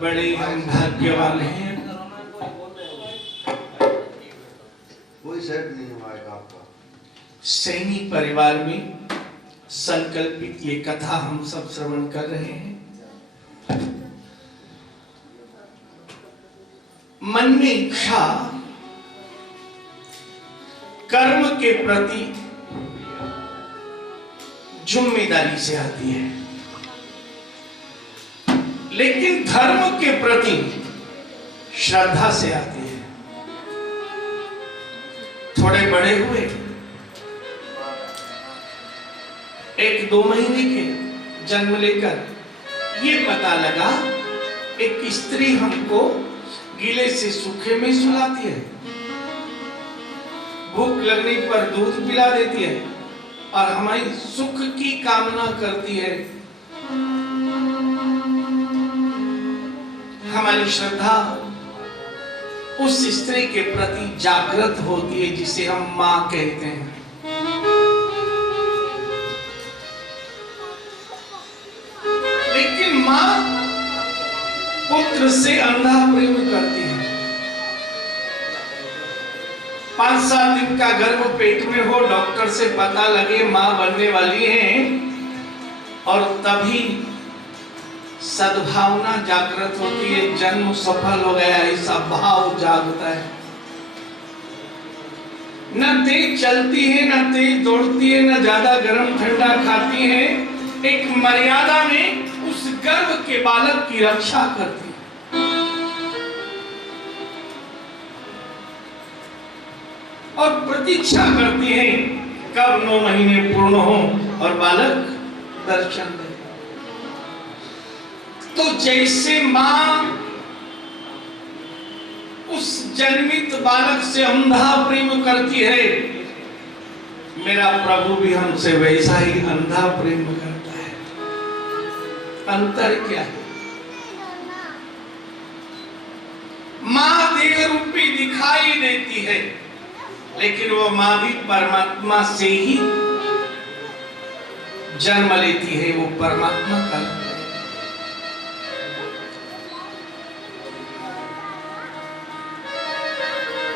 बड़े हम भाग्यवान हैं। कोई सेट नहीं हमारे आपका। सैनी परिवार में संकल्पित ये कथा हम सब श्रवण कर रहे हैं। मन में इच्छा कर्म के प्रति जिम्मेदारी से आती है, लेकिन धर्म के प्रति श्रद्धा से आती है। थोड़े बड़े हुए, 1-2 महीने के जन्म लेकर ये पता लगा एक स्त्री हमको गीले से सूखे में सुलाती है, भूख लगने पर दूध पिला देती है और हमारी सुख की कामना करती है। हमारी श्रद्धा उस स्त्री के प्रति जागृत होती है जिसे हम मां कहते हैं। लेकिन मां पुत्र से अंधा प्रेम करती है। 5-7 दिन का गर्भ पेट में हो, डॉक्टर से पता लगे मां बनने वाली है और तभी सद्भावना जागृत होती है, जन्म सफल हो गया, ऐसा भाव जागता है। न तेज चलती है, न तेज दौड़ती है, न ज्यादा गर्म ठंडा खाती है, एक मर्यादा में उस गर्भ के बालक की रक्षा करती है। और प्रतीक्षा करती है कब 9 महीने पूर्ण हो और बालक दर्शन दे। तो जैसे मां उस जन्मित बालक से अंधा प्रेम करती है, मेरा प्रभु भी हमसे वैसा ही अंधा प्रेम करता है। अंतर क्या है? मां देह रूपी दिखाई देती है, लेकिन वो मां भी परमात्मा से ही जन्म लेती है, वो परमात्मा का।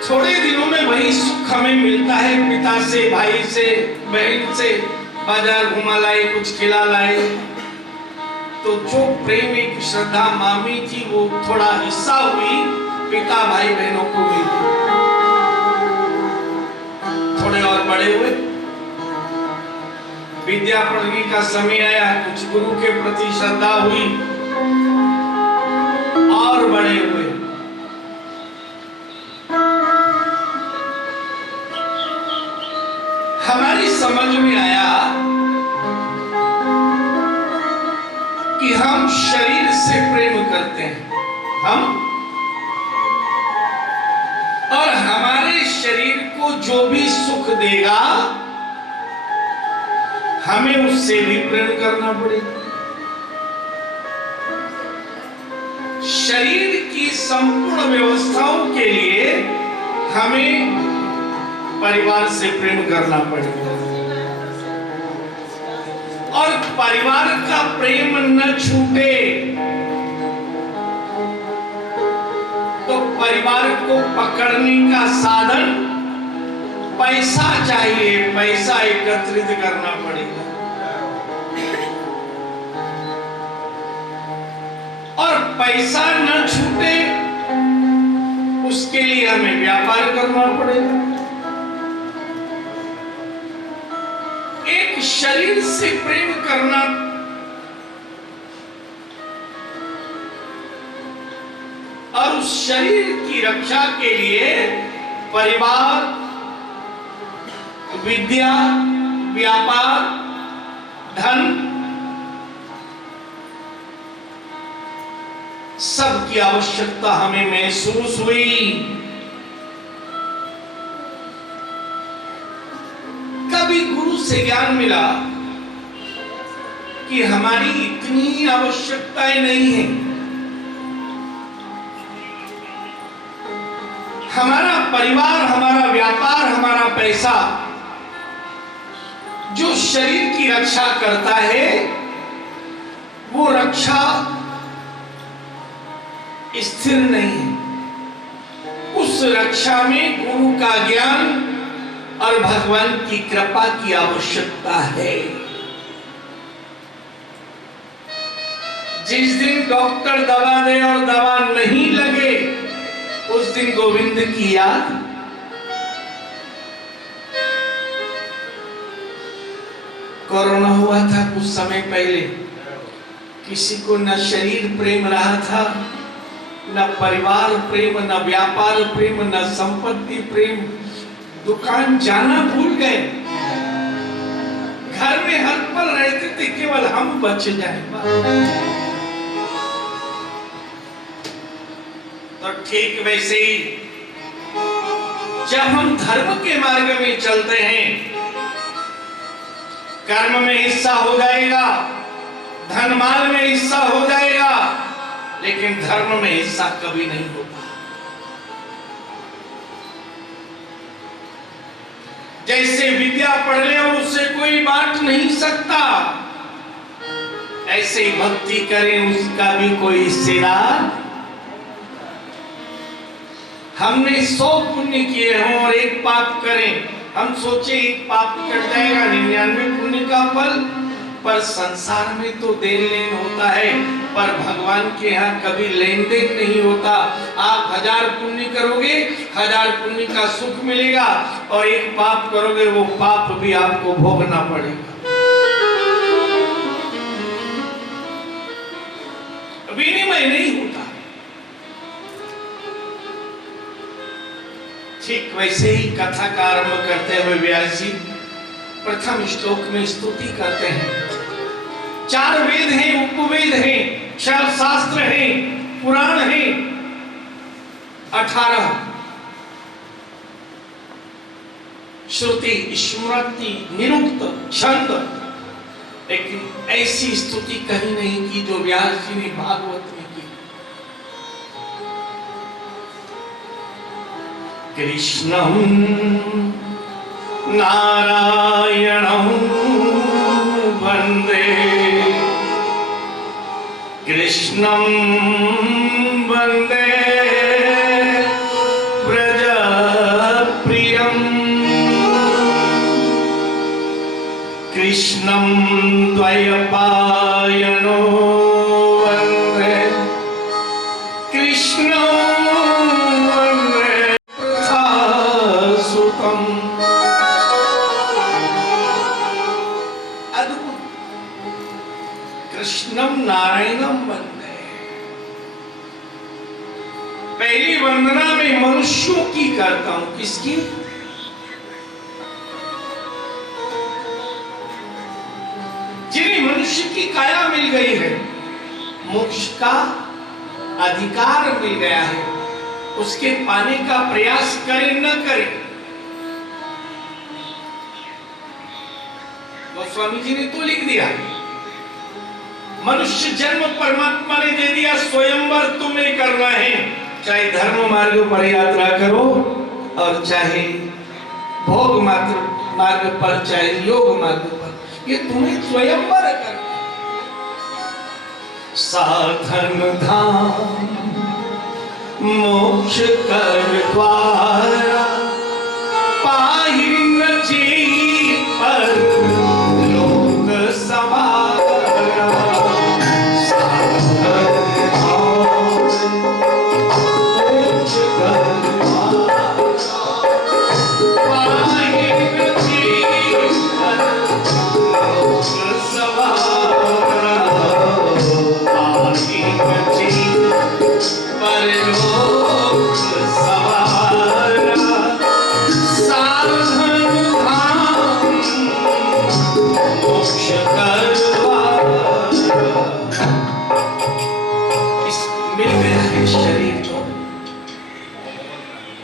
थोड़े दिनों में वही सुख हमें मिलता है, पिता से, भाई से, बहन से बाजार घुमा लाए, कुछ खिला लाए, तो जो प्रेम एक श्रद्धा मामी थी वो थोड़ा हिस्सा हुई पिता भाई बहनों को मिली। थोड़े और बड़े हुए, विद्या पढ़ने का समय आया, कुछ गुरु के प्रति श्रद्धा हुई, और बड़े हुए। हमारी समझ में आया कि हम शरीर से प्रेम करते हैं, हम और हमारे शरीर को जो भी सुख देगा हमें उससे भी प्रेम करना पड़ेगा। शरीर की संपूर्ण व्यवस्थाओं के लिए हमें परिवार से प्रेम करना पड़ेगा, और परिवार का प्रेम न छूटे तो परिवार को पकड़ने का साधन पैसा चाहिए, पैसा एकत्रित करना पड़ेगा। और पैसा न छूटे उसके लिए हमें व्यापार करना पड़ेगा। एक शरीर से प्रेम करना और उस शरीर की रक्षा के लिए परिवार, विद्या, व्यापार, धन, सबकी आवश्यकता हमें महसूस हुई। कभी गुरु से ज्ञान मिला कि हमारी इतनी आवश्यकताएं नहीं है, हमारा परिवार, हमारा व्यापार, हमारा पैसा जो शरीर की रक्षा करता है, वो रक्षा स्थिर नहीं है। उस रक्षा में गुरु का ज्ञान और भगवान की कृपा की आवश्यकता है। जिस दिन डॉक्टर दवा दे और दवा नहीं लगे, उस दिन गोविंद की याद। कोरोना हुआ था कुछ समय पहले, किसी को न शरीर प्रेम रहा था, न परिवार प्रेम, न व्यापार प्रेम, न संपत्ति प्रेम। दुकान जाना भूल गए, घर में हर पल रहते थे केवल हम बच जाए। तो ठीक वैसे ही जब हम धर्म के मार्ग में चलते हैं, कर्म में हिस्सा हो जाएगा, धन माल में हिस्सा हो जाएगा, लेकिन धर्म में हिस्सा कभी नहीं होता। जैसे विद्या पढ़ ले और उससे कोई बांट नहीं सकता, ऐसे ही भक्ति करें उसका भी कोई हिस्सेदार। हमने 100 पुण्य किए हों और एक पाप करें, हम सोचे एक पाप कट जाएगा, 99 पुण्य का फल। पर संसार में तो देन लेन होता है, पर भगवान के यहाँ कभी लेन देन नहीं होता। आप 1000 पुण्य करोगे, 1000 पुण्य का सुख मिलेगा, और एक पाप करोगे, वो पाप भी आपको भोगना पड़ेगा। विनिमय नहीं होता। ठीक वैसे ही कथा का आरंभ करते हुए व्यास जी प्रथम श्लोक में स्तुति करते हैं। 4 वेद हैं, उपवेद हैं, 4 शास्त्र हैं, पुराण हैं, 18 श्रुति, स्मृति, निरुक्त, छंद, लेकिन ऐसी स्तुति कहीं नहीं की जो व्यास जी ने भागवत में की। कृष्णं नारायणं वन्दे, कृष्णं वन्दे व्रजप्रियं, कृष्णं द्वैपायनो वन्दे, कृष्णं वन्दे प्रथासुतम्। कृष्णम नारायणम वंदे। पहली वंदना में मनुष्यों की करता हूं। किसकी? जिन्हें मनुष्य की काया मिल गई है, मोक्ष का अधिकार मिल गया है, उसके पाने का प्रयास करें न करें। गोस्वामी जी ने तो लिख दिया, मनुष्य जन्म परमात्मा ने दे दिया, स्वयंवर तुम्हें करना है। चाहे धर्म मार्ग पर यात्रा करो और चाहे भोग मार्ग पर, चाहे योग मार्ग पर, ये तुम्हें स्वयंवर करना है। साधन धाम मोक्ष कर द्वारा, पाहि न जीव पर लोक सवारा।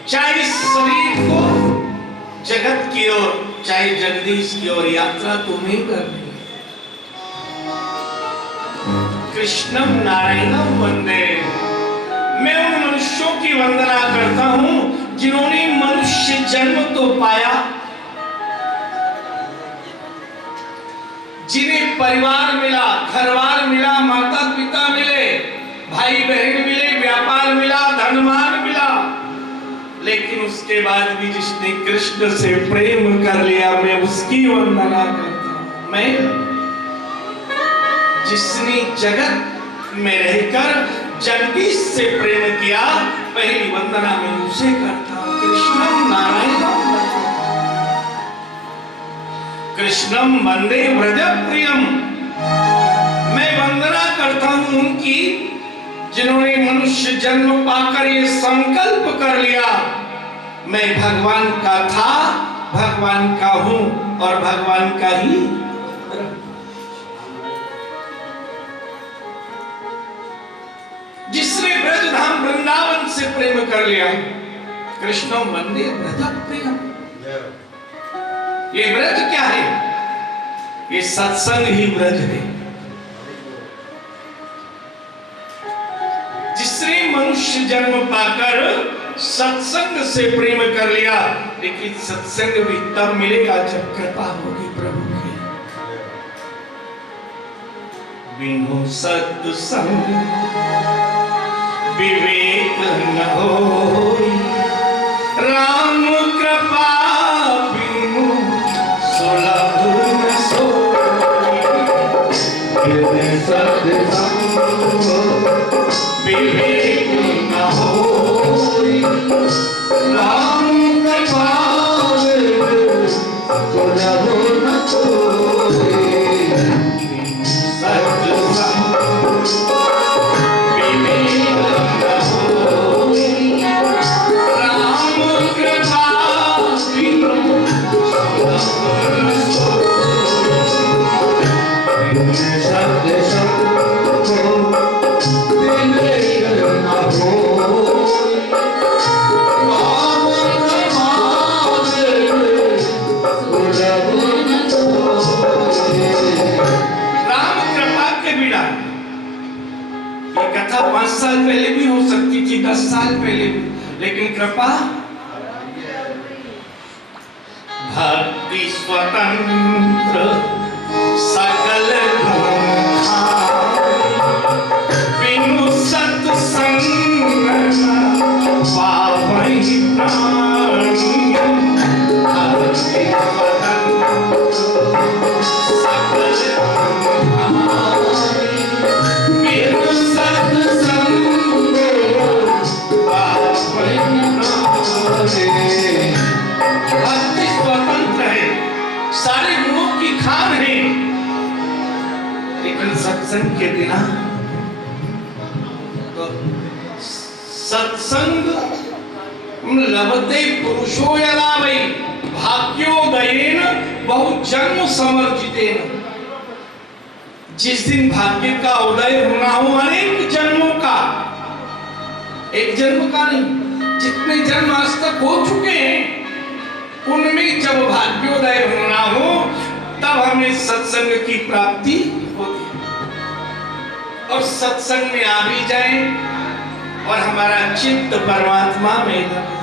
चाहे शरीर को जगत की ओर, चाहे जगदीश की ओर यात्रा तुम्हें करनी है। कृष्णम नारायणम वंदे। मैं उन मनुष्यों की वंदना करता हूं जिन्होंने मनुष्य जन्म तो पाया, जिन्हें परिवार मिला, घरवार मिला, माता पिता मिले, भाई बहन मिले, व्यापार लेकिन उसके बाद भी जिसने कृष्ण से प्रेम कर लिया मैं उसकी वंदना करता हूं। मैं जिसने जगत में रहकर जगदीश से प्रेम किया पहली वंदना मैं उसे करता हूं। कृष्णम नारायणम कृष्णम वंदे व्रज प्रियम। मैं वंदना करता हूं उनकी जिन्होंने मनुष्य जन्म पाकर ये संकल्प कर लिया मैं भगवान का था, भगवान का हूं और भगवान का ही। जिसने ब्रजधाम वृंदावन से प्रेम कर लिया कृष्णम वंदे व्रज प्रियम। ये ब्रज क्या है? ये सत्संग ही ब्रज है। जिसने मनुष्य जन्म पाकर सत्संग से प्रेम कर लिया, लेकिन सत्संग भी तब मिलेगा जब कृपा होगी प्रभु की। बिनु सत्संग विवेक न होई, राम कृपा बिनु सुलभ न सोई। बिनु सत्संग विवेक न होई, राम कृपा बिनु सुलभ न सोई। सत्संग कथा 5 साल पहले भी हो सकती थी, 10 साल पहले भी, लेकिन कृपा भक्ति स्वतंत्र सकल गुण बिनु सत्संग पावै प्राणी। भक्ति स्वतंत्र सकल सारे गुणों की खान है, लेकिन सत्संग के बिना तो सत्संग लभते पुरुषो यलावै भाग्योदयेन बहुजन्म समर्जितेन। जिस दिन भाग्य का उदय होना हो अनेक जन्मों का, एक जन्म का नहीं, जितने जन्म आज तक हो चुके हैं उनमें जब भाग्योदय होना हो तब हमें सत्संग की प्राप्ति होती है। और सत्संग में आ भी जाए और हमारा चित्त परमात्मा में लग जाए।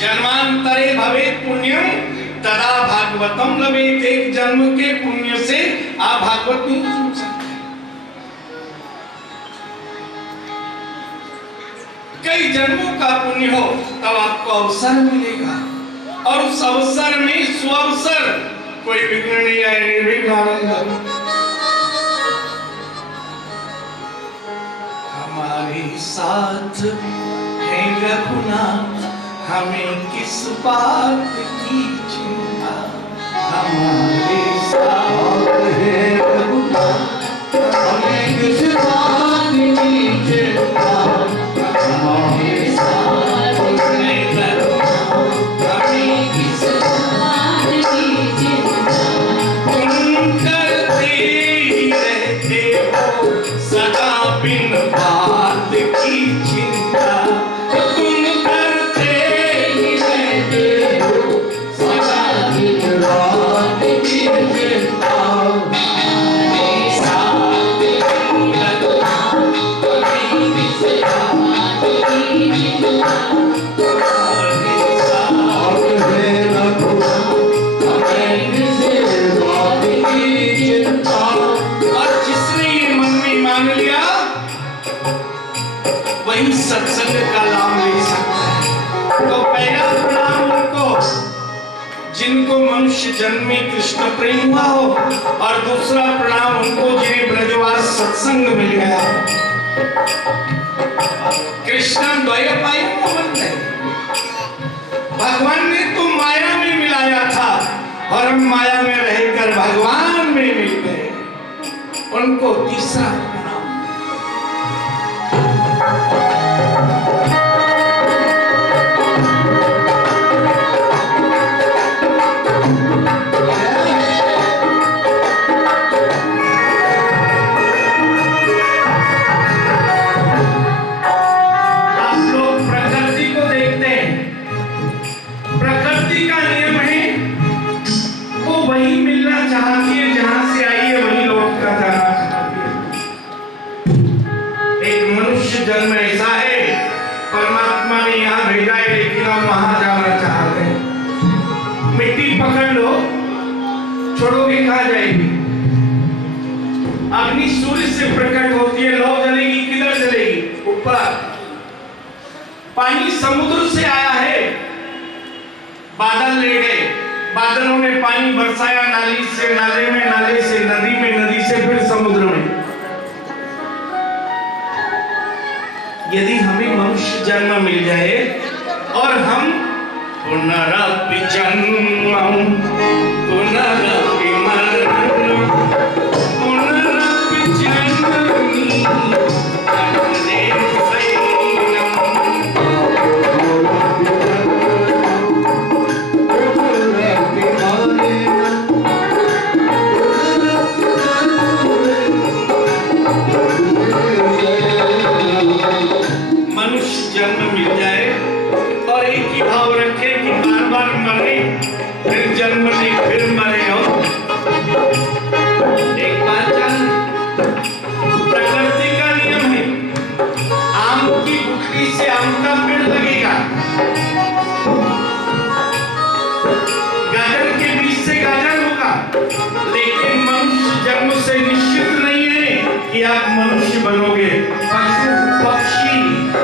जन्मांतरे भवेत् पुण्यम तदा भागवतम लभेत्। एक जन्म के पुण्य से आप भागवत नहीं सुन सकते। कई जन्मों का पुण्य हो तब आपको अवसर मिलेगा, और उस अवसर में सुअवसर कोई विघ्न नहीं आए, निर्विघ्न आनंद। हमारे साथ है रघुनाथ, हमें किस बात की चिंता। हमारे साथ है रघुनाथ, हमें किस बात की चिंता। बिन बात की चिंता तुम करते ही रहते हो, सदा बिन बात की वही सत्संग का लाभ ले सकता है। तो पहला प्रणाम उनको जिनको मनुष्य जन्म में कृष्ण प्रेम हुआ हो, और दूसरा प्रणाम उनको जिन्हें ब्रजवास सत्संग मिल गया। कृष्ण द्वय पायो बंदे, भगवान ने तो माया में मिलाया था और हम माया में रहकर भगवान में मिल गए। उनको तीसरा प्रणाम। आप लोग प्रकृति को देखते हैं, प्रकृति का नियम है वो वही मिलना चाहती है जहां से आई है, वही लौट कर जाना चाहती है। एक मनुष्य जन्म ऐसा है, परमात्मा ने यहाँ भेजा है लेकिन हम वहां जाना चाहते हैं। मिट्टी पकड़ लो, छोड़ोगे कहाँ जाएगी? अग्नि सूर्य से प्रकट होती है, लौ जलेगी, किधर जलेगी? ऊपर। पानी समुद्र से आया है, बादल ले गए, बादलों ने पानी बरसाया नाली से नाले में, नाले से नदी में, नदी से फिर समुद्र में। यदि हमें मनुष्य जन्म मिल जाए और हम पुनरपि जन्मं पुनरपि मरणं पुनरपि जननी जनने सैनम्, मनुष्य जन्म मिल जाए और एक ही भाव रखे कि बार बार मरे, फिर जन्म ले, फिर मरे हो। एक बात जान, प्रकृति का नियम है, आम की गुठली से आम का पेड़ लगेगा, गाजर के बीज से गाजर होगा, लेकिन मनुष्य जन्म से निश्चित नहीं है कि आप मनुष्य बनोगे। पशु, पक्षी,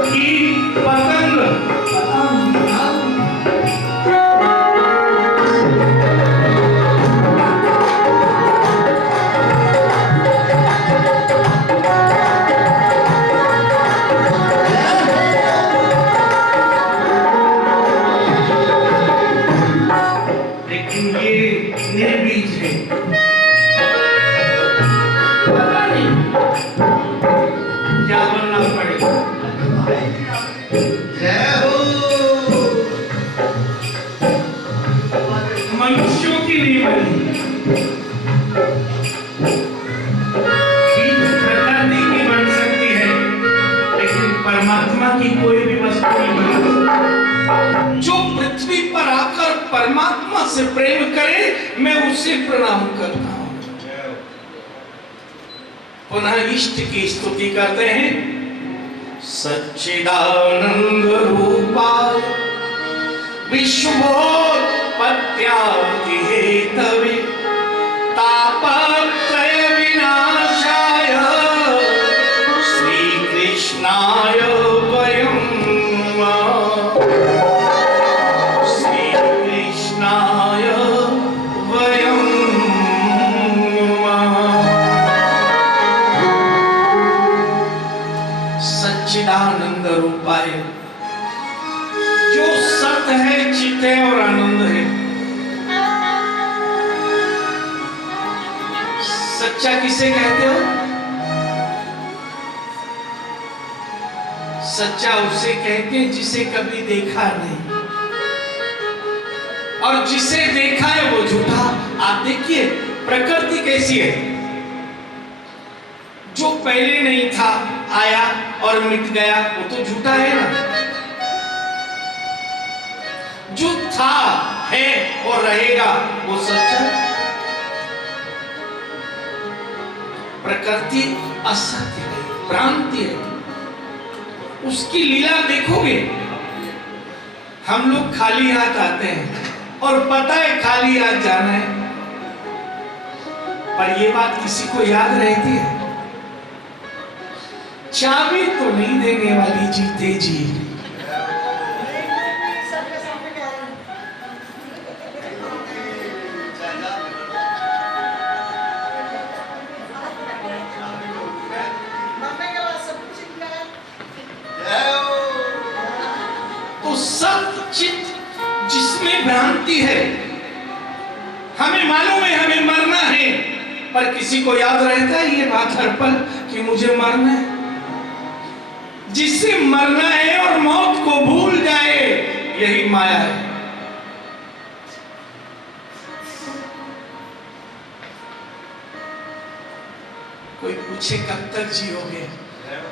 कीट, पतंग, लेकिन ये निर्बीज है। पता नहीं क्या बनना पड़ेगा। जय हो। मनुष्यों की नहीं बनी, प्रकृति की बन सकती है, लेकिन परमात्मा की कोई भी वस्तु नहीं बन सकती। जो पृथ्वी पर आकर परमात्मा से प्रेम करे, मैं उसे प्रणाम करता हूं। पुनः इष्ट की स्तुति करते हैं। सच्चिदानंद रूपाय विश्वोत्पत्त्यादि हेतवे तापत्रय विनाशाय श्री कृष्णाय वयं नमः। श्री कृष्णाय वयं नमः। सच्चिदानंद रूपाय, जो सत है, चित है और आनंद है। सच्चा किसे कहते हो? सच्चा उसे कहते हैं जिसे कभी देखा नहीं, और जिसे देखा है वो झूठा। आप देखिए प्रकृति कैसी है, जो पहले नहीं था आया और मिट गया, वो तो झूठा है ना। जो था, है और रहेगा, वो सच्चा है। प्रकृति असत्य है, भ्रांति है। उसकी लीला देखोगे, हम लोग खाली हाथ आते हैं और पता है खाली हाथ जाना है, पर ये बात किसी को याद रहती है? चाबी तो नहीं देने वाली जीते जी। तो सत चित जिसमें भ्रांति है, हमें मालूम है हमें मरना है, पर किसी को याद रहता है ये बात हर पल कि मुझे मरना है। जिसे मरना है और मौत को भूल जाए, यही माया है। कोई पूछे कब तक जियोगे,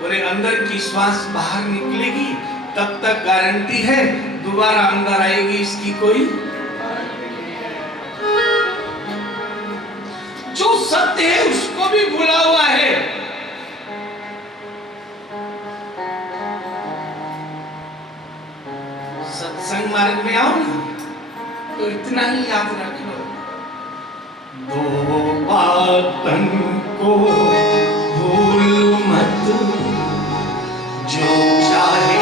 बोले अंदर की श्वास बाहर निकलेगी तब तक गारंटी है, दोबारा अंदर आएगी इसकी कोई। जो सत्य है उसको भी भूला हुआ है। सत्संग मार्ग में आओ ना तो इतना ही याद रख लो, दो बातन को भूल मत, जो चाहे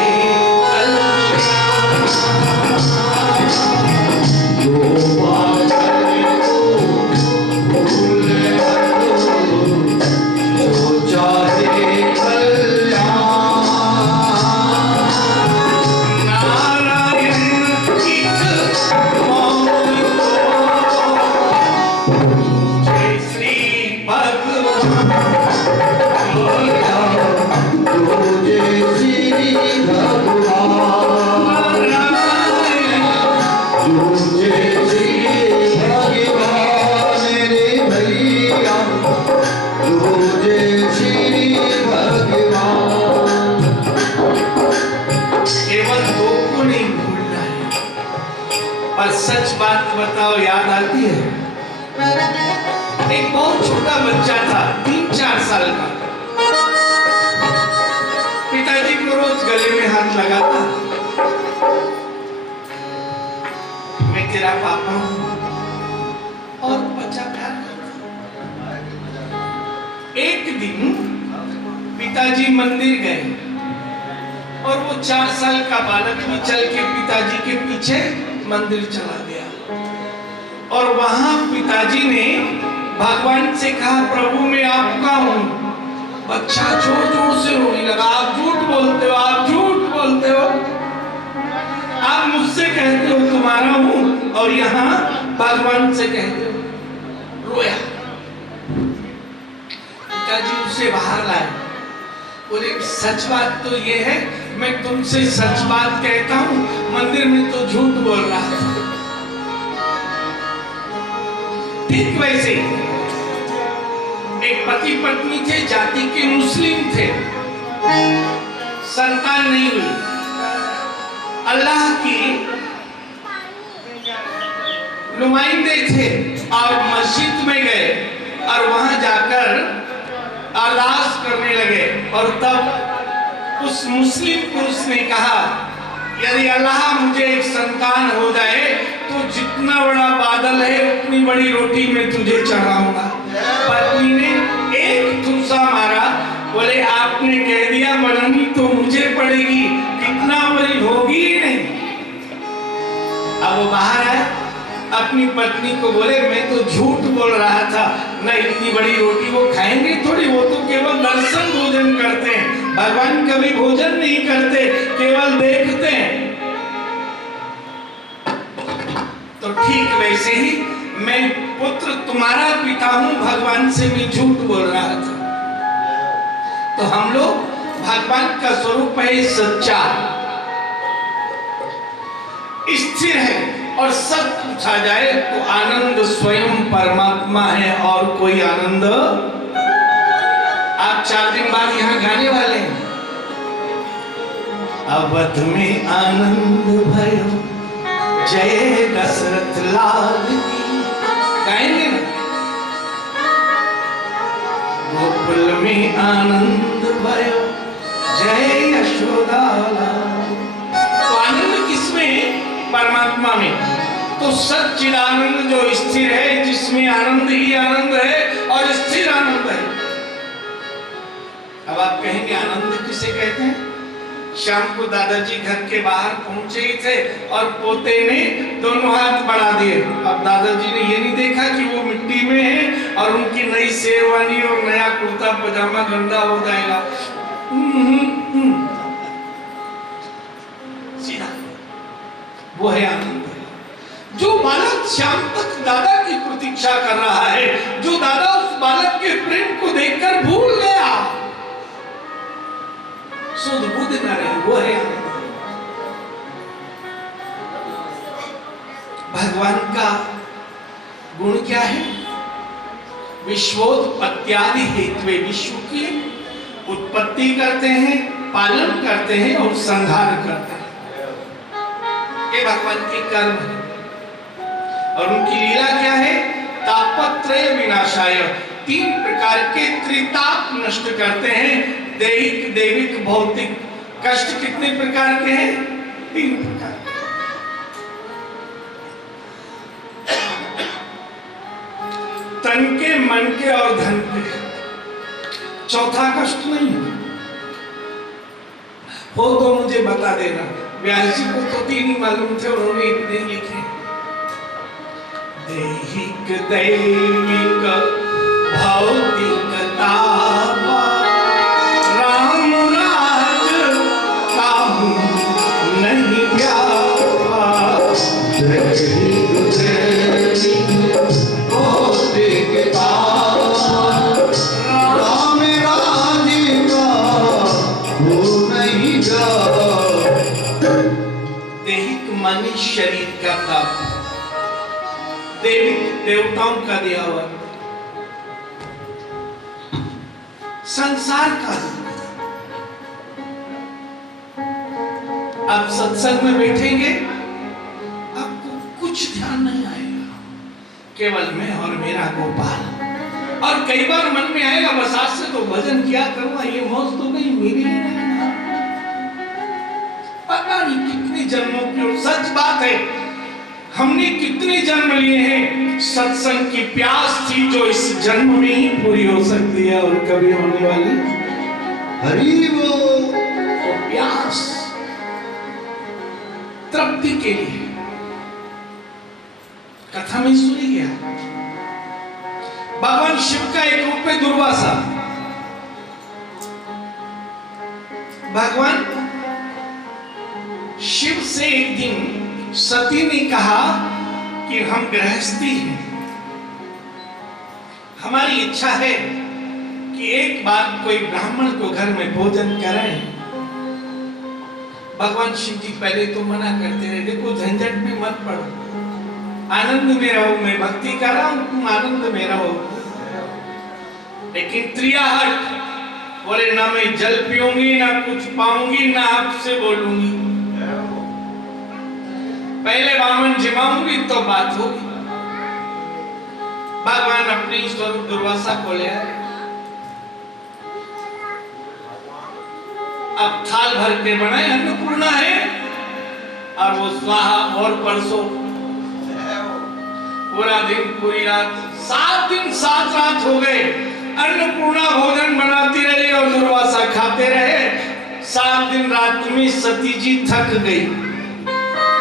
सच बात बताओ याद आती है। एक बहुत छोटा बच्चा था, 3-4 साल का। पिताजी को रोज गले में हाथ लगाता, मैं तेरा पापा हूं, और बच्चा प्यार करता। एक दिन पिताजी मंदिर गए और वो 4 साल का बालक भी चल के पिताजी के पीछे मंदिर चला गया। और वहां पिताजी ने भगवान से कहा, प्रभु मैं आपका हूं। बच्चा जोर जोर से रोने लगा, आप झूठ बोलते हो, आप झूठ बोलते हो, आप मुझसे कहते हो तुम्हारा हूं और यहाँ भगवान से कहते हो। रोया। पिताजी उसे बाहर लाए, बोले सच बात तो ये है, मैं तुमसे सच बात कहता हूं, मंदिर में तो झूठ बोल रहा था। ठीक वैसे एक पति पत्नी थे, जाति के मुस्लिम थे, संतान नहीं हुई। अल्लाह की नुमाइंदे थे और मस्जिद में गए और वहां जाकर अरदास करने लगे। और तब उस मुस्लिम पुरुष ने कहा, यदि अल्लाह मुझे एक संतान हो जाए तो जितना बड़ा बादल है उतनी बड़ी रोटी मैं तुझे चढ़ाऊंगा। पत्नी ने एक ठूसा मारा, बोले आपने कह दिया मरनी तो मुझे पड़ेगी, कितना बड़ी होगी ही नहीं। अब वो बाहर आए, अपनी पत्नी को बोले मैं तो झूठ बोल रहा था, न इतनी बड़ी रोटी वो खाएंगे थोड़ी, वो तो केवल दर्शन भोजन करते हैं, भगवान कभी भोजन नहीं करते, केवल देखते हैं। तो ठीक वैसे ही मैं पुत्र तुम्हारा पिता हूं, भगवान से मैं झूठ बोल रहा था। तो हम लोग भगवान का स्वरूप है सच्चा, स्थिर है, और सब पूछा जाए तो आनंद स्वयं परमात्मा है और कोई आनंद। आप 4 दिन बाद यहाँ गाने वाले हैं, अवध में आनंद भयो जय दशरथ लाल की, गाएंगे ना। गोकुल में आनंद भयो जय यशोदा लाल। तो आनंद किसमें? परमात्मा में। तो सच्चिदानंद जो स्थिर है, जिसमें आनंद ही आनंद है और स्थिर आनंद है। अब आप कहेंगे आनंद किसे कहते हैं? शाम को दादाजी घर के बाहर पहुंचे ही थे और पोते ने दोनों हाथ बढ़ा दिए। अब दादाजी ने ये नहीं देखा कि वो मिट्टी में है और उनकी नई शेरवानी और नया कुर्ता पजामा गंदा हो जाएगा। सीधा वो है आनंद। जो बालक शाम तक दादा की प्रतीक्षा कर रहा है, जो दादा उस बालक के प्रेम को देखकर भूल गया, सुध बुद्ध न रहे, वो है आनंद। भगवान का गुण क्या है? विश्वोत्पत्त्यादि हेतुवे, विश्व की उत्पत्ति करते हैं, पालन करते हैं और संहार करते हैं। ये भगवान के कर्म है। और उनकी लीला क्या है? तापत्रय विनाशाय, 3 प्रकार के त्रिताप नष्ट करते हैं। दैहिक, दैविक, भौतिक कष्ट कितने प्रकार के हैं? 3 प्रकार के। तन के, मन के और धन के। चौथा कष्ट नहीं हो तो मुझे बता देना। व्यास जी को तो 3 ही मालूम थे, उन्होंने इतने लिखे। दैहिक, दैविक, भौतिक ताप, राम राज काहू नहीं प्यारा। दैहिक, दैविक, भौतिक ताप, राम राज काहू नहीं प्यारा। दैहिक माने शरीर का ताप, दैविक देवताओं का दिया हुआ, संसार का। आप सत्संग में बैठेंगे, आपको कुछ ध्यान नहीं आएगा, केवल मैं और मेरा गोपाल। और कई बार मन में आएगा बस आज से तो भजन किया करूंगा, ये मौज तो नहीं मेरी ही नहीं। पता नहीं कितने जन्मों की, और सच बात है हमने कितने जन्म लिए हैं। सत्संग की प्यास थी जो इस जन्म में ही पूरी हो सकती है और कभी होने वाली हरि वो प्यास तृप्ति के लिए। कथा में सुनी गया भगवान शिव का एक रूप है दुर्वासा। भगवान शिव से एक दिन सती ने कहा कि हम गृहस्थी हैं, हमारी इच्छा है कि एक बार कोई ब्राह्मण को घर में भोजन कराएं। भगवान शिव जी पहले तो मना करते रहे, देखो झंझट में मत पड़ो, आनंद में रहो, मैं भक्ति कर रहा हूं, तुम आनंद में रहो। लेकिन त्रियाहट बोले, ना मैं जल पीऊंगी, ना कुछ पाऊंगी, ना आपसे बोलूंगी, पहले वामन जिमाऊंगी तो बात होगी। भगवान अपने स्वरूप दुर्वासा को ले आए। अब थाल भर के बनाए, अन्नपूर्णा है और वो स्वाहा और परसों पूरा दिन पूरी रात, 7 दिन 7 रात हो गए। अन्नपूर्णा भोजन बनाती रही और दुर्वासा खाते रहे। 7 दिन रात में सती जी थक गई।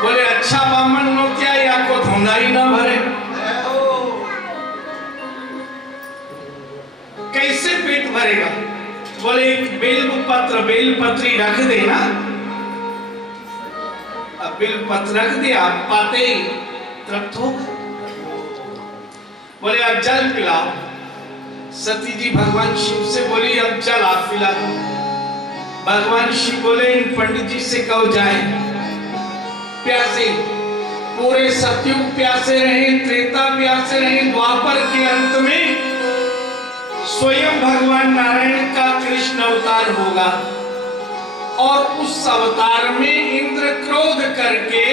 बोले अच्छा बामन नो क्या, या को धोंधा ही ना भरे, कैसे पेट भरेगा? बोले एक बेलपत्र, बेलपत्री रख देना। अब बेलपत्र रख दिया, पाते ही तृप्त हो। बोले अब जल पिलाओ। सती जी भगवान शिव से बोली अब जल आप पिला दो। भगवान शिव बोले इन पंडित जी से कहो जाए। प्यासे पूरे सतयुग प्यासे रहे, त्रेता प्यासे रहे, द्वापर के अंत में स्वयं भगवान नारायण का कृष्ण अवतार होगा और उस अवतार में इंद्र क्रोध करके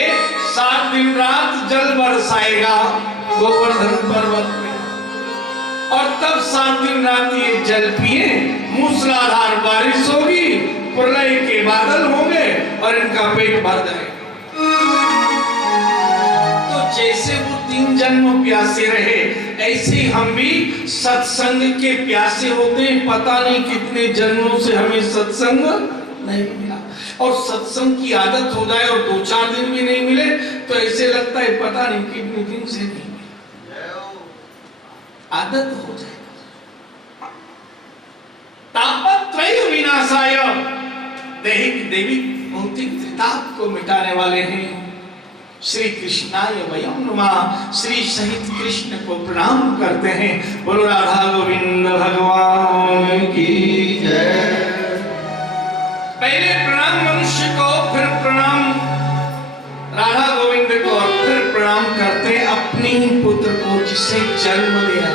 7 दिन रात जल बरसाएगा गोवर्धन पर्वत में। और तब 7 दिन रात ये जल पिए, मूसलाधार बारिश होगी, प्रलय के बादल होंगे और इनका पेट भर जाएगा। तो जैसे वो 3 जन्म प्यासे रहे, ऐसे हम भी सत्संग के प्यासे होते हैं। पता नहीं कितने जन्मों से हमें सत्संग नहीं मिला, और सत्संग की आदत हो जाए और 2-4 दिन भी नहीं मिले तो ऐसे लगता है पता नहीं कितने दिन से नहीं मिला। आदत हो जाए। तापत्रय विनाशाय, दैहिक दैविक भौतिक त्रिताप को मिटाने वाले हैं। श्री कृष्णाय वयं नमः। श्री सहित कृष्ण को प्रणाम करते हैं। बोलो राधा गोविंद भगवान की जय। पहले प्रणाम मनुष्य को, फिर प्रणाम राधा गोविंद को, और फिर प्रणाम करते हैं अपने ही पुत्र को जिसे जन्म दिया।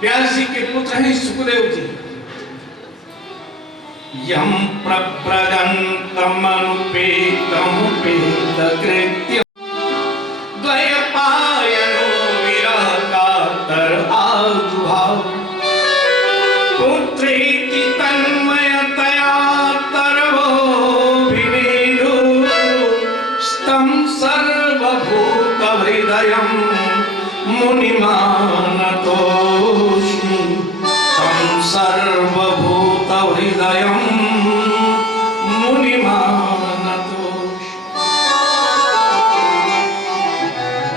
व्यास जी के पुत्र हैं सुखदेव जी। यम प्रव्रजन्तम अनुपेतम पेतकृत्यम् द्वयपायनो विरह कातर आजुहाव पुत्रेति तन्मयतया तरवोऽभिनेदु स्तं सर्वभूतहृदयं मुनिमानतोऽस्मि तं सर्वभूतहृदयं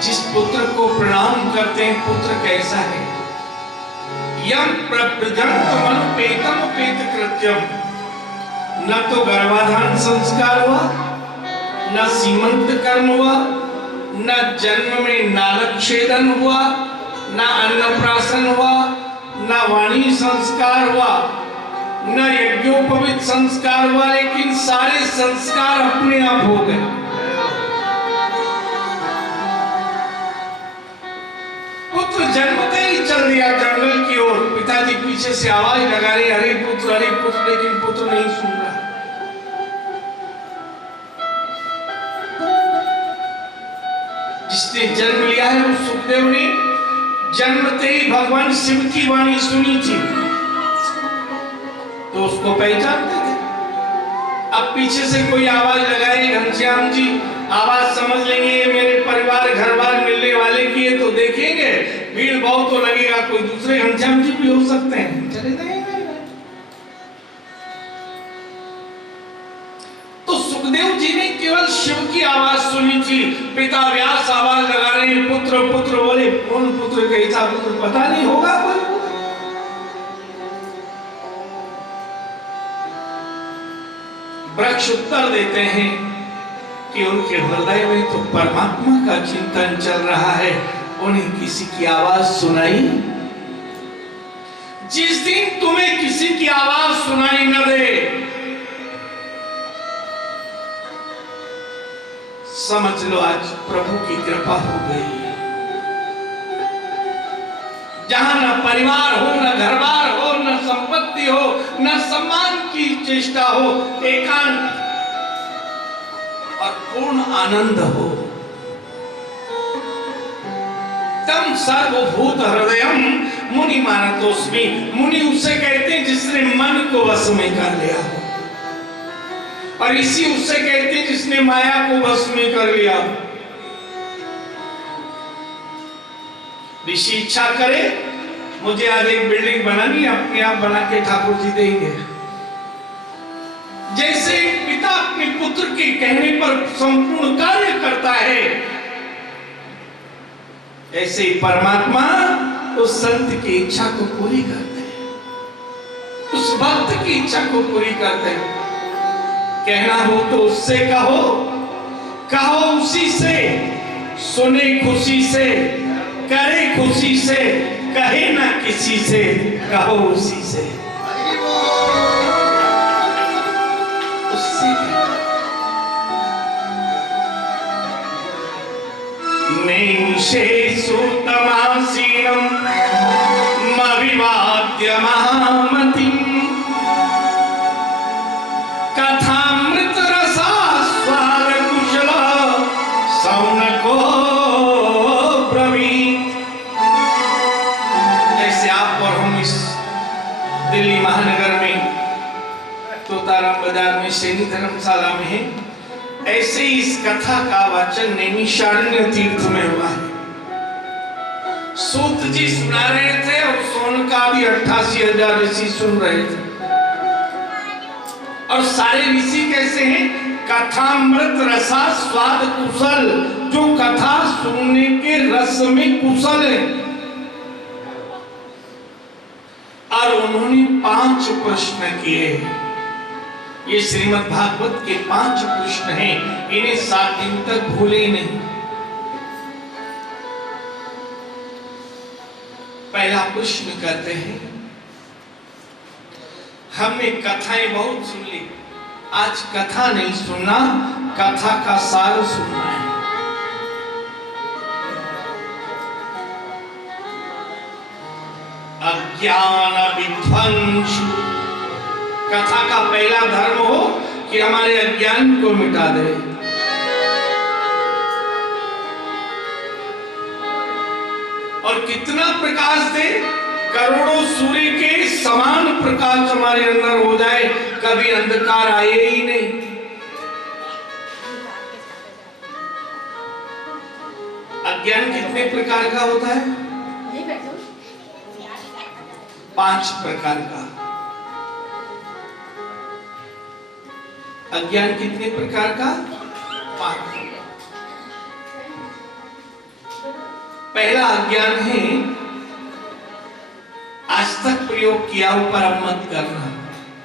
जिस पुत्र को प्रणाम करते हैं, पुत्र कैसा है? यम प्रव्रजन्तमनुपेतम पेतकृत्यम्, न तो गर्भाधान संस्कार हुआ, न सीमंत कर्म हुआ, न जन्म में नालच्छेदन हुआ, न अन्नप्राशन हुआ, न वाणी संस्कार हुआ, न यज्ञोपवीत संस्कार हुआ, लेकिन सारे संस्कार अपने आप हो गए। पुत्र जन्मते ही चल दिया जंगल की ओर। पिताजी पीछे से आवाज लगा रहे, हरे पुत्र, लेकिन पुत्र नहीं सुन रहा। जिसने जन्म लिया है उस सुखदेव ने जन्मते ही भगवान शिव की वाणी सुनी थी, तो उसको पहचानते थे। अब पीछे से कोई आवाज लगाए, घनश्याम जी आवाज समझ लेंगे ये मेरे परिवार घर-बार मिलने वाले की है, तो देखेंगे भीड़ बहुत तो लगेगा, कोई दूसरे घनश्याम जी भी हो सकते हैं, चले जाएंगे। तो सुखदेव जी ने केवल शिव की आवाज सुनी थी। पिता व्यास आवाज लगा रहे हैं, पुत्र पुत्र, बोले कौन पुत्र, कैसा पुत्र, पता नहीं होगा कोई। वृक्ष उत्तर देते हैं कि उनके हृदय में तो परमात्मा का चिंतन चल रहा है, उन्हें किसी की आवाज सुनाई। जिस दिन तुम्हें किसी की आवाज सुनाई न दे, समझ लो आज प्रभु की कृपा हो गई। जहां न परिवार हो, न घरबार हो, न संपत्ति हो, न सम्मान की चेष्टा हो, एकांत और पूर्ण आनंद हो, तम सर्वभूत हृदयम मुनि मानतोस्मि। मुनि उसे कहते हैं जिसने मन को वश में कर लिया हो, और ऋषि उसे कहते हैं जिसने माया को वश में कर लिया। ऋषि इच्छा करे मुझे आज एक बिल्डिंग बनानी, अपने आप बना के ठाकुर जी देंगे। जैसे पिता अपने पुत्र के कहने पर संपूर्ण कार्य करता है, ऐसे ही परमात्मा उस संत की इच्छा को पूरी करते हैं, उस भक्त की इच्छा को पूरी करते हैं। कहना हो तो उससे कहो, कहो उसी से, सुने खुशी से, करे खुशी से, कहे ना किसी से, कहो उसी से। उससे नैमिषेषु तमासीनं मविवाद्य महामतिं कथामृत रसास्वाद कुशल सौनको ब्रवीत। जैसे आप और हम इस दिल्ली महानगर में तोता तुकाराम बाजार में सैनी धर्मशाला में है, ऐसे ही इस कथा का वाचन नैमिषारण्य तीर्थ में हुआ है। सूत जी सुना रहे थे और सोनका भी 88,000 ऋषि सुन रहे थे। और सारे ऋषि कैसे हैं? कथामृत रसा स्वाद कुशल, जो कथा सुनने के रस में कुशल है। और उन्होंने 5 प्रश्न किए। ये श्रीमद् भागवत के 5 प्रश्न हैं, इन्हें 7 दिन तक भूले नहीं। पहला प्रश्न करते हैं, हमने कथाएं बहुत सुन ली, आज कथा नहीं सुनना, कथा का सार सुनना है। अज्ञान विध्वंस, कथा का पहला धर्म हो कि हमारे अज्ञान को मिटा दे। और कितना प्रकाश दे, करोड़ों सूर्य के समान प्रकाश हमारे अंदर हो जाए, कभी अंधकार आए ही नहीं। अज्ञान कितने प्रकार का होता है? 5 प्रकार का। अज्ञान कितने प्रकार का? 5। पहला अज्ञान है आज तक प्रयोग किया ऊपर अब मत करना।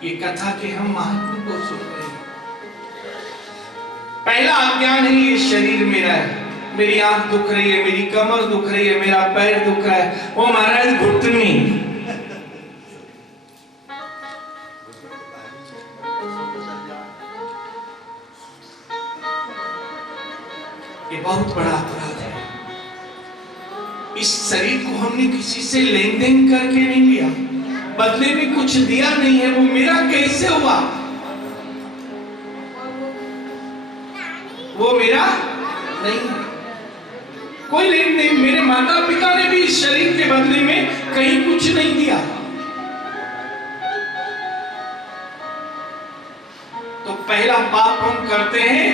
ये कथा के हम महात्मा को सुन रहे हैं। पहला अज्ञान है ये शरीर मेरा है, मेरी आंख दुख रही है, मेरी कमर दुख रही है, मेरा पैर दुख रहा है। वो महाराज घुटनी, ये बहुत बड़ा अपराध है। इस शरीर को हमने किसी से लेन देन करके नहीं लिया, बदले में कुछ दिया नहीं है, वो मेरा कैसे हुआ? वो मेरा नहीं, कोई लेन देन। मेरे माता पिता ने भी इस शरीर के बदले में कहीं कुछ नहीं दिया। तो पहला पाप हम करते हैं,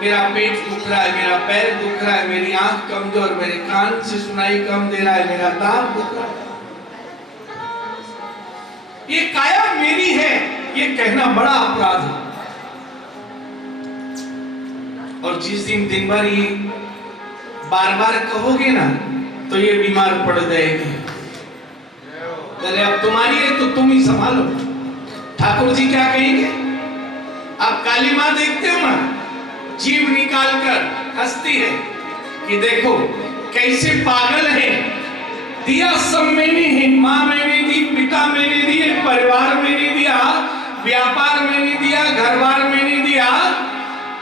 मेरा पेट दुख रहा है, मेरा पैर दुख रहा है, मेरी आंख कमजोर, मेरे कान से सुनाई कम दे रहा है, मेरा दांत दुख रहा है, ये काया मेरी है, ये कहना बड़ा अपराध है। और जिस दिन भर ये बार बार कहोगे ना, तो ये बीमार पड़ जाएगी। अरे अब तुम्हारी है तो तुम ही संभालो। ठाकुर जी क्या कहेंगे? आप काली माँ देखते हो ना, जीव निकाल कर हंसती है कि देखो कैसे पागल है, दिया सब मैंने है, माँ मैंने दी, पिता मैंने दिए, परिवार मैंने दिया, व्यापार मैंने दिया, घर बार मैंने दिया,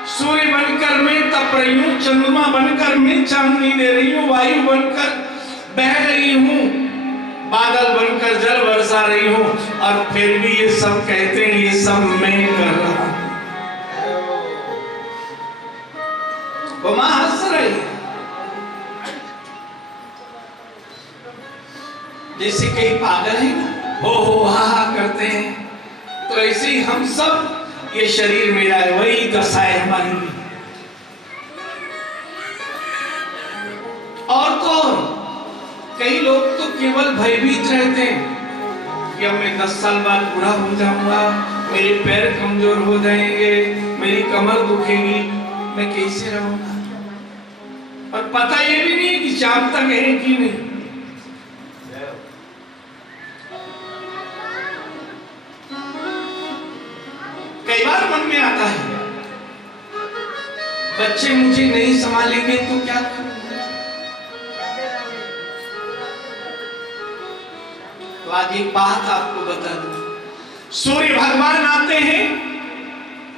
सूर्य बनकर मैं तप रही हूँ, चंद्रमा बनकर मैं चांदनी दे रही हूँ, वायु बनकर बह रही हूँ, बादल बनकर जल बरसा रही हूँ, और फिर भी ये सब कहते हैं ये सब मैं कर रहा हूँ। वो मां हंस रही है, जैसे कई पागल है ना, हो हा करते हैं, तो ऐसे ही हम सब, ये शरीर मेरा है, वही दशा है हमारी भी। और तो कई लोग तो केवल भयभीत रहते हैं कि अब मैं 10 साल बाद बूढ़ा हो जाऊंगा, मेरे पैर कमजोर हो जाएंगे, मेरी कमर दुखेगी, मैं कैसे रहूंगा? और पता ये भी नहीं कि शाम तक है कि नहीं। कई बार मन में आता है, बच्चे मुझे नहीं संभालेंगे तो क्या करूंगा? तो आज एक बात आपको बता दूं, सूर्य भगवान आते हैं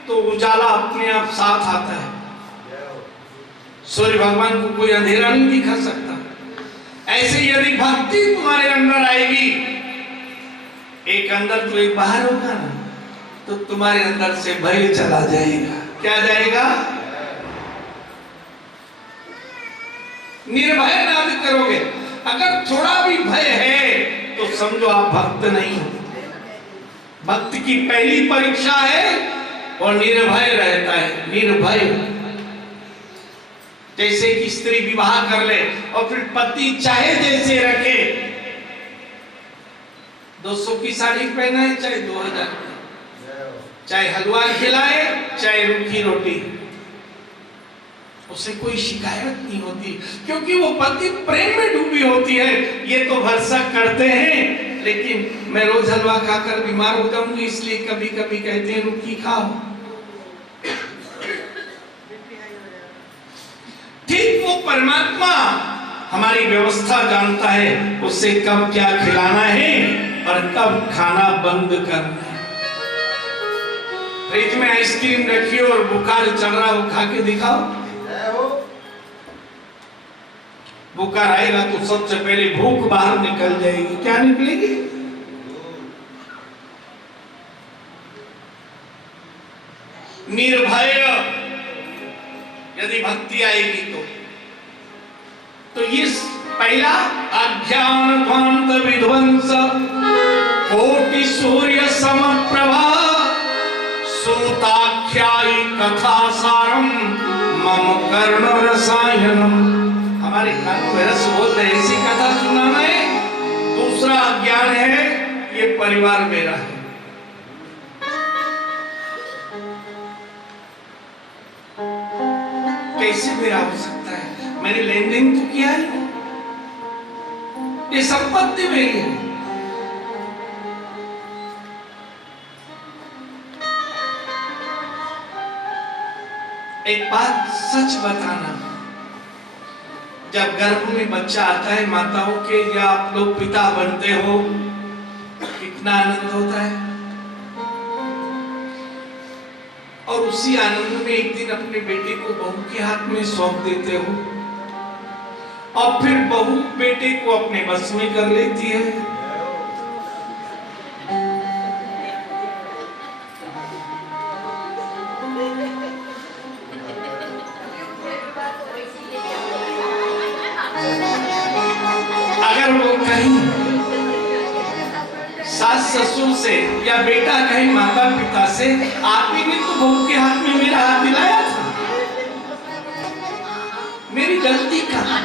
तो उजाला अपने आप साथ आता है। सूर्य भगवान को कोई अंधेरा नहीं दिखा सकता। ऐसे यदि भक्ति तुम्हारे अंदर आएगी, एक अंदर तो एक बाहर होगा ना, तो तुम्हारे अंदर से भय चला जाएगा। क्या जाएगा? निर्भय नाद करोगे। अगर थोड़ा भी भय है तो समझो आप भक्त नहीं हो। भक्त की पहली परीक्षा है और निर्भय रहता है, निर्भय। जैसे कि स्त्री विवाह कर ले और फिर पति चाहे जैसे रखे, 200 की साड़ी पहनाए चाहे 2000, चाहे हलवा खिलाए चाहे रूखी रोटी, उसे कोई शिकायत नहीं होती, क्योंकि वो पति प्रेम में डूबी होती है। ये तो भरोसा करते हैं, लेकिन मैं रोज हलवा खाकर बीमार हो जाऊंगी, इसलिए कभी कभी कहते हैं रूखी खाओ। ठीक वो परमात्मा हमारी व्यवस्था जानता है, उससे कब क्या खिलाना है और कब खाना बंद करना है। फ्रिज में आइसक्रीम रखी और बुखार चल रहा हो, खा के दिखाओ। बुखार आएगा तो सबसे पहले भूख बाहर निकल जाएगी, क्या निकलेगी? निर्भय यदि भक्ति आएगी तो ये पहला अज्ञान ध्वांत विध्वंस कोटि सूर्य समप्रभा सूताख्यायी कथा सारम मम कर्ण रसायनम। हमारे कानों में रस बोल रहे ऐसी कथा सुनाना है। दूसरा अज्ञान है, ये परिवार मेरा है। कैसे मेरा हो सकता है? मैंने लेन देन तो किया है, ये संपत्ति मेरी है। एक बात सच बताना, जब गर्भ में बच्चा आता है माताओं के, या आप लोग पिता बनते हो, कितना आनंद होता है। और उसी आनंद में एक दिन अपने बेटे को बहू के हाथ में सौंप देते हो, और फिर बहू बेटे को अपने बस में कर लेती है। अगर वो कहीं सास ससुर से या बेटा कहीं माता पिता से, आप ही ने तो बहू के हाथ में मेरा हाथ दिलाया था, मेरी गलती कहाँ?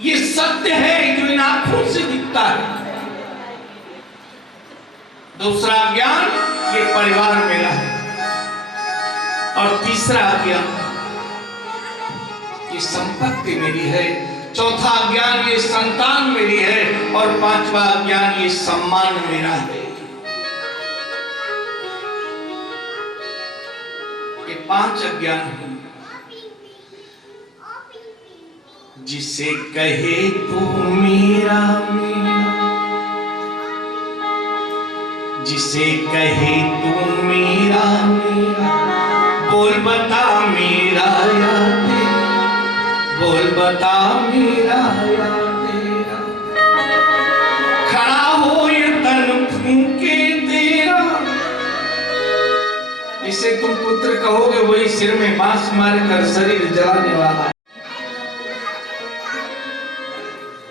ये सत्य है जो इन आंखों से दिखता है। दूसरा ज्ञान, ये परिवार मेरा है। और तीसरा ज्ञान, ये संपत्ति मेरी है। चौथा ज्ञान, ये संतान मेरी है। और पांचवा ज्ञान, ये सम्मान मेरा है। ये 5 ज्ञान है। जिसे कहे तू मेरा मेरा, जिसे कहे तू मेरा मेरा, बोल बता मेरा या तेरा, बोल बता मेरा या तेरा। खड़ा हो ये तन फूंके तेरा, इसे तुम पुत्र कहोगे, वही सिर में बांस मारकर शरीर जलाने वाला है,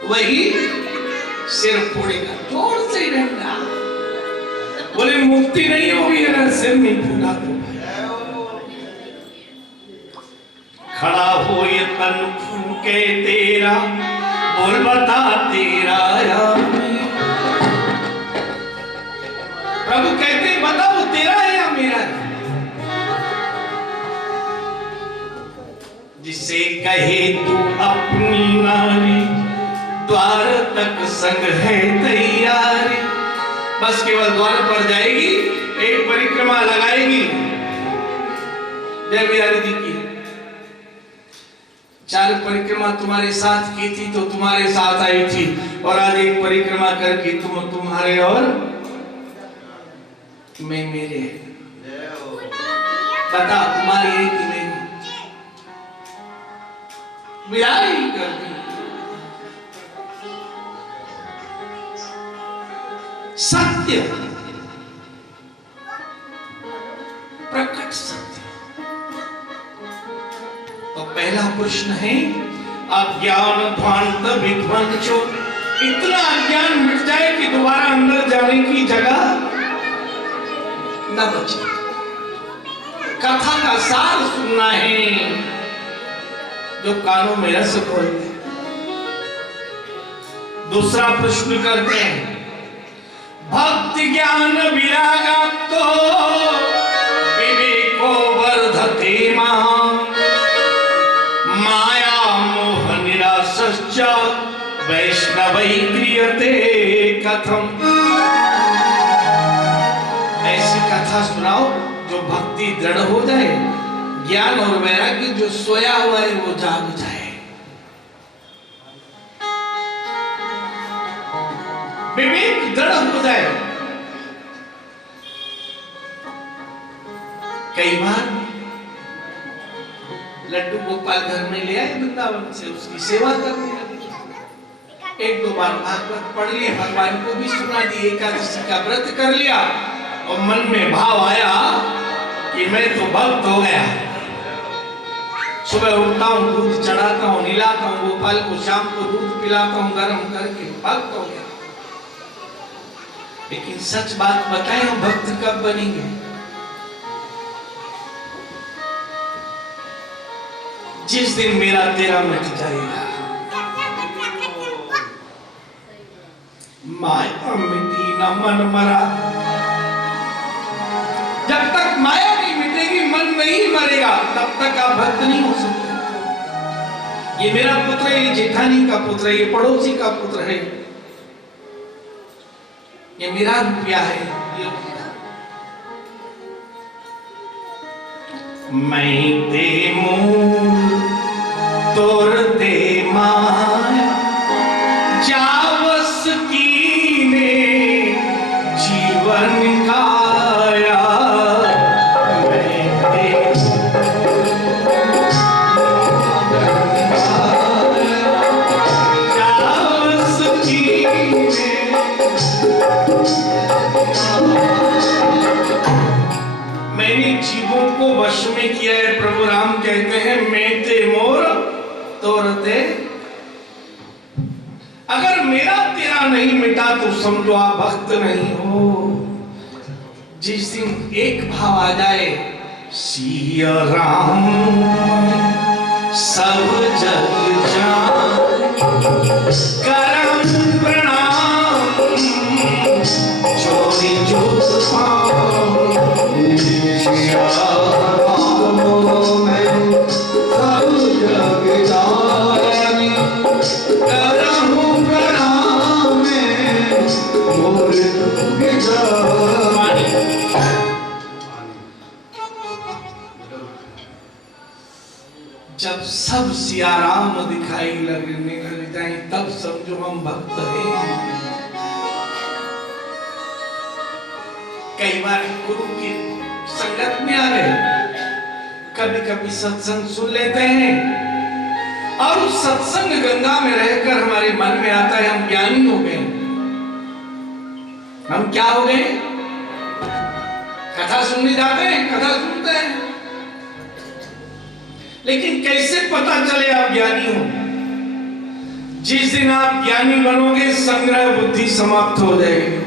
वही सिर फोड़ेगा। जोर से रहना, बोले मुक्ति नहीं होगी अगर सिर नहीं फूटा तो। खड़ा हो ये तन फूके तेरा, बोल बता तेरा या मेरा। प्रभु कहते बता वो तेरा है या मेरा है। जिसे कहे तू अपनी नारी, द्वार तक संग है तैयारी। बस केवल द्वार पर जाएगी, एक परिक्रमा लगाएगी। जय बिहारी जी की 4 परिक्रमा तुम्हारे साथ की थी तो तुम्हारे साथ आई थी, और आज एक परिक्रमा करके तुम तुम्हारे और मैं मेरे। बता तुम्हारी है कि नहीं? बिहारी कर दी। सत्य, प्रकट सत्य। तो पहला प्रश्न है अज्ञान ध्वांत विध्वंसो इतना अज्ञान मिट जाए कि दोबारा अंदर जाने की जगह न बचे। कथा का सार सुनना है, जो कानों में रस खोलते। दूसरा प्रश्न करते हैं, भक्ति ज्ञान विरागाप्तो विवेको वर्धते महान्, माया मोह निरासश्च वैष्णवै क्रियते कथम। ऐसी कथा सुनाओ जो भक्ति दृढ़ हो जाए, ज्ञान और वैराग्य जो सोया हुआ है वो जाग जाए। विवेक दृढ़ हो जाए। कई बार लड्डू गोपाल घर में ले आए वृंदावन से, उसकी सेवा करने लगे। एक दो बार भागवत पढ़ लिया, भगवान को भी सुना दी, एकादशी का व्रत कर लिया और मन में भाव आया कि मैं तो भक्त हो गया। सुबह उठता हूँ, दूध चढ़ाता हूँ, निलाता हूँ गोपाल को, शाम को दूध पिलाता हूँ गर्म करके, भक्त हो गया। लेकिन सच बात बताएं, हम भक्त कब बनेंगे? जिस दिन मेरा तेरा मिट जाएगा। माया मिटी न मन मरा। जब तक माया नहीं मिटेगी, मन नहीं मरेगा, तब तक आप भक्त नहीं हो सकते। ये मेरा पुत्र है, ये जेठानी का पुत्र है, ये पड़ोसी का पुत्र है, ये मेरा रुपया है, ये मैं दे मूल तोर दे माया, जावस कीने जीवन काया। मैं दे जावस कीने। मैंने जीवों को वश में किया है। प्रभु राम कहते हैं, मैं ते मोर तोरते। अगर मेरा तेरा नहीं मिटा तो समझो आप भक्त नहीं हो। जिस दिन एक भाव आ जाए, सिया राम सब जग जान, करम प्रणाम चोरी चूक जब सब सिया राम दिखाई लगने लग जाए, तब समझो हम भक्त हैं। कई बार गुरु की संगत में आ गए, कभी कभी सत्संग सुन लेते हैं और उस सत्संग गंगा में रहकर हमारे मन में आता है हम ज्ञानी हो गए। हम क्या हो गए? कथा सुनने जाते हैं, कथा सुनते हैं, लेकिन कैसे पता चले आप ज्ञानी हो? जिस दिन आप ज्ञानी बनोगे, संग्रह बुद्धि समाप्त हो जाएगी।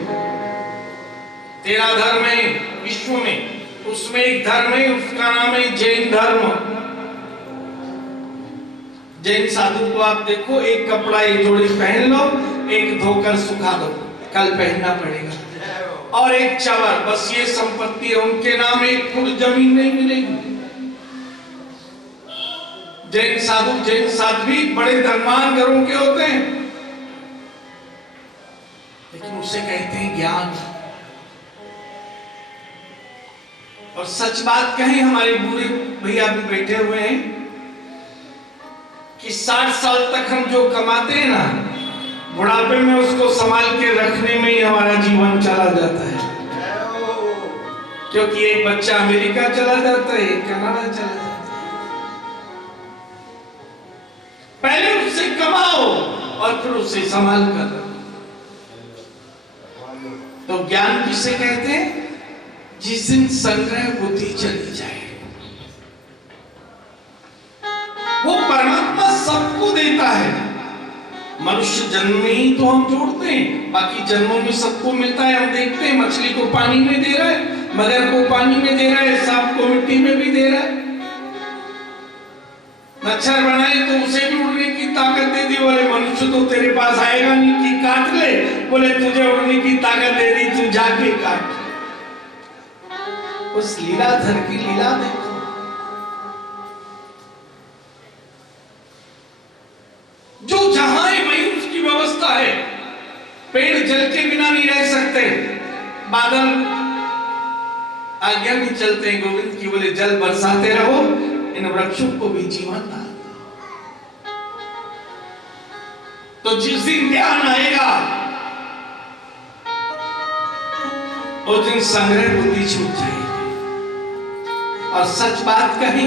तेरा धर्म है विश्व में, उसमें एक धर्म है, उसका नाम है जैन धर्म। जैन साधु को आप देखो, एक कपड़ा एक जोड़ी पहन लो, एक धोकर सुखा दो, कल पहनना पड़ेगा, और एक चावल, बस ये संपत्ति है उनके नाम। एक फुट जमीन नहीं मिलेगी। जैन साधु जैन साध्वी बड़े धर्मान घरों के होते हैं, लेकिन उसे कहते हैं ज्ञान। और सच बात कहें, हमारे बूढ़े भैया भी बैठे हुए हैं कि 60 साल तक हम जो कमाते हैं ना, बुढ़ापे में उसको संभाल के रखने में ही हमारा जीवन चला जाता है। क्योंकि एक बच्चा अमेरिका चला जाता है, एक कनाडा चला जाता है। पहले उससे कमाओ और फिर उससे संभाल कर रखो। तो ज्ञान किसे कहते हैं? जिस दिन संग्रह बुद्धि चली जाए। वो परमात्मा सबको देता है, मनुष्य जन्म में ही तो हम जोड़ते हैं, बाकी जन्मों में सबको मिलता है। हम देखते हैं मछली को पानी में दे रहा है, मगर को पानी में दे रहा है, सांप को मिट्टी में भी दे रहा है। मच्छर बनाए तो उसे भी उड़ने की ताकत दे दी, बोले मनुष्य तो तेरे पास आएगा नहीं कि काट ले, बोले तुझे उड़ने की ताकत दे दी, तू जाके काट। उस लीलाधर की लीला देखो। जो जहां है वहीं उसकी व्यवस्था है। पेड़ जल के बिना नहीं रह सकते, बादल आज्ञा में चलते हैं गोविंद की, बोले जल बरसाते रहो, इन वृक्षों को भी जीवन दान। तो जिस दिन ज्ञान आएगा उस दिन संग्रह बुद्धि छूट जाएगी। और सच बात कही,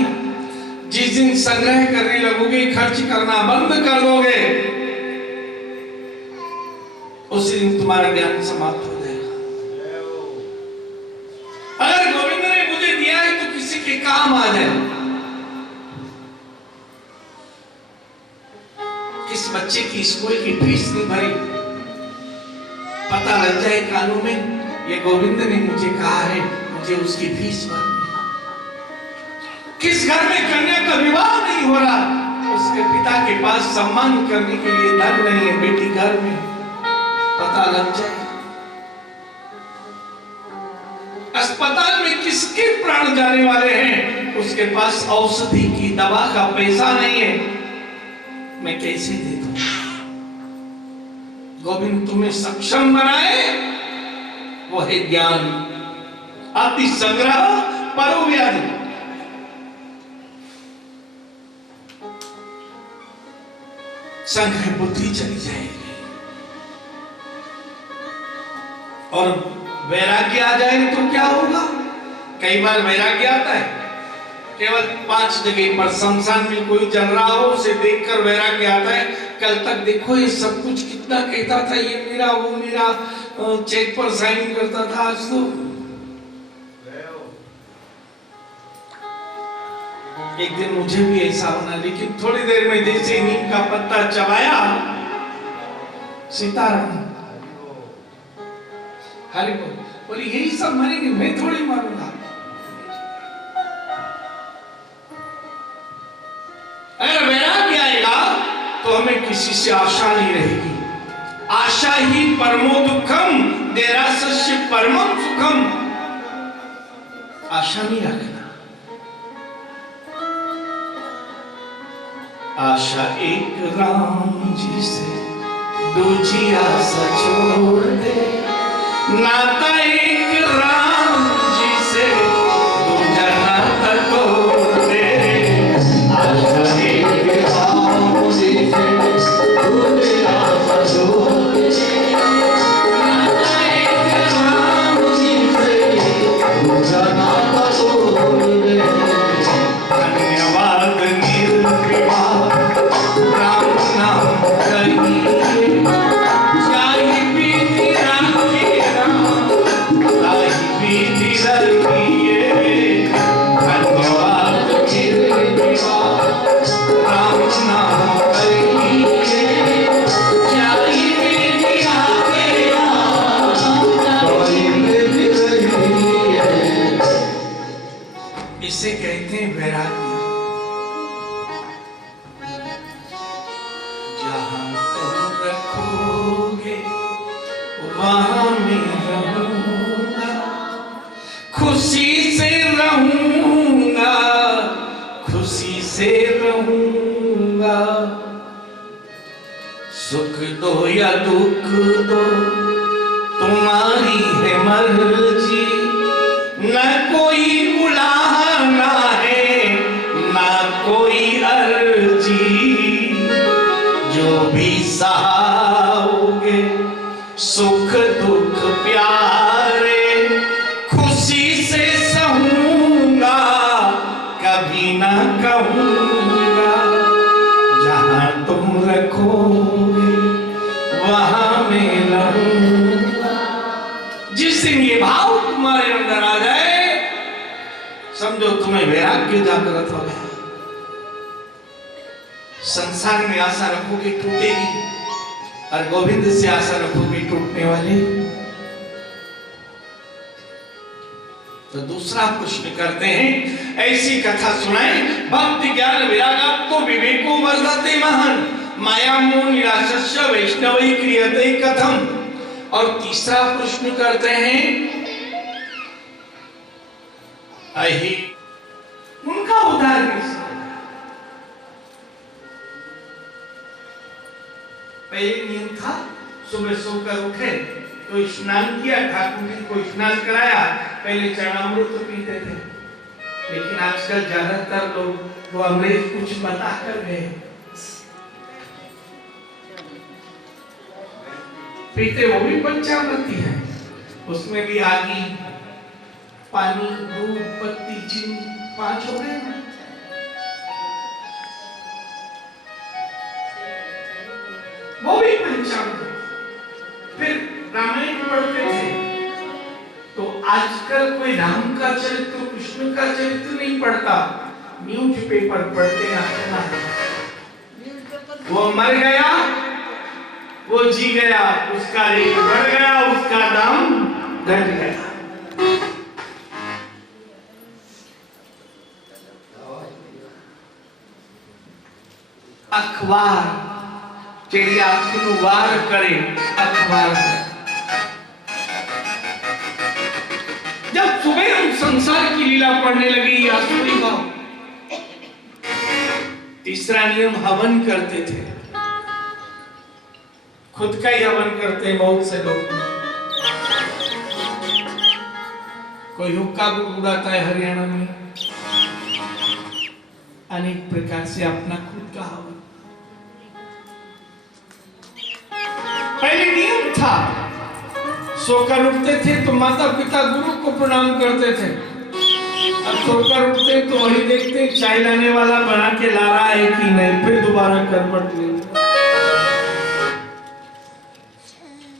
जिस दिन संग्रह करने लगोगे, खर्च करना बंद कर दोगे, उस दिन तुम्हारा ज्ञान समाप्त हो जाएगा। अगर गोविंद ने मुझे दिया है तो किसी के काम आ जाए। किस बच्चे की स्कूल की फीस नहीं भरी, पता लग जाए कानून में ये गोविंद ने मुझे कहा है, मुझे उसकी फीस भरनी। किस घर में कन्या का विवाह नहीं हो रहा, उसके पिता के पास सम्मान करने के लिए धन नहीं है, बेटी घर में, पता लग जाए। अस्पताल में किसके प्राण जाने वाले हैं, उसके पास औषधि की दवा का पैसा नहीं है, मैं कैसे दे दूं? गोविंद तुम्हें सक्षम बनाए, वो है ज्ञान। अति संग्रह परोव्याधि। संग्रह बुद्धि चली जाएगी और वैराग्य आ जाए तो क्या होगा? कई बार वैराग्य आता है, केवल 5 जगह पर शमशान में कोई जल रहा हो, उसे देखकर वैराग्य आता है। कल तक देखो ये सब कुछ कितना कहता था, ये मेरा वो मेरा, चेक पर साइन करता था, आज तो एक दिन मुझे भी ऐसा होना। लेकिन थोड़ी देर में जैसे नीम का पत्ता चबाया, सीताराम हरि बोल, बोली यही सब मरेंगे, मैं थोड़ी मारूंगा। अगर वैराग्य आएगा तो हमें किसी से आशा नहीं रहेगी। आशा ही परमो दुखम, निराशस्य परमम सुखम। आशा नहीं रखना। आशा एक राम जी से, दूजी आशा छोड़ दे। नाता एक राम जी से, दूजा नाता तोड़ दे। आशा एक राम जी से, दूजी आशा छोड़ दे। नाता एक राम जी से, दूजा नाता तोड़ दे। धन्यवाद निर्विवाद राम नाम कहिए, जाहि विधि राखी राम, ताहि विधि रखिए। धन्यवाद निर्विवाद राम नाम कहिए, जाहि विधि राखी राम, ताहि विधि रखिए। इसे कहते हैं वैराग्य। वहां मैं रहूंगा, खुशी से रहूंगा, खुशी से रहूंगा। सुख दो या दुख दो, तुम्हारी है मर्जी। न कोई उलाहना है, न कोई अर्जी। जो भी सहाओगे सुख दुख प्यारे, खुशी से सहूंगा, कभी ना कहूंगा। जहां तुम रखोगे वहां मैं रहूंगा। जिस दिन ये भाव तुम्हारे अंदर आ जाए, समझो तुम्हें वैराग्य जागृत हो गया। संसार में आशा रखोगे टूटेगी, और गोविंद से आशा रखोगे टूटने वाली। तो दूसरा प्रश्न करते हैं, ऐसी कथा सुनाए भक्ति ज्ञान विराग तो विवेको वर्धते महान माया मोह निराशस्य वैष्णवै क्रियते कथम। और तीसरा प्रश्न करते हैं, अहि उनका उद्धार कैसे? पहले नियम था सुबह सोकर उठे तो स्नान किया, ठाकुर जी को स्नान कराया, पहले चरणामृत पीते थे। लेकिन आजकल ज्यादातर लोग वो अंग्रेज कुछ बता कर गए, पीते वो भी पंचामृति है, उसमें भी आगी पानी दूध पत्ती चीनी 5 हो गए ना। वो भी पंचामृत। फिर रामायण पढ़ते थे तो आजकल कोई राम का चरित्र कृष्ण का चरित्र नहीं पढ़ता, न्यूज पेपर पढ़ते हैं। वो मर गया, वो जी गया, उसका रेट बढ़ गया, उसका दाम घट गया। अखबार चिड़िया वार करे, अखबार जब सुबह हम संसार की लीला पढ़ने लगे या सुनी भाव। तीसरा नियम हवन करते थे, खुद का ही हवन करते हैं बहुत से लोग। कोई हुक्का उड़ाता है हरियाणा में, अनेक प्रकार से अपना खुद का हवन। पहले नियम था, सोकर उठते थे तो माता पिता गुरु को प्रणाम करते थे। अब सोकर उठते तो वही देखते चाय लाने वाला बना के ला रहा है कि नहीं, फिर दोबारा करवट ले,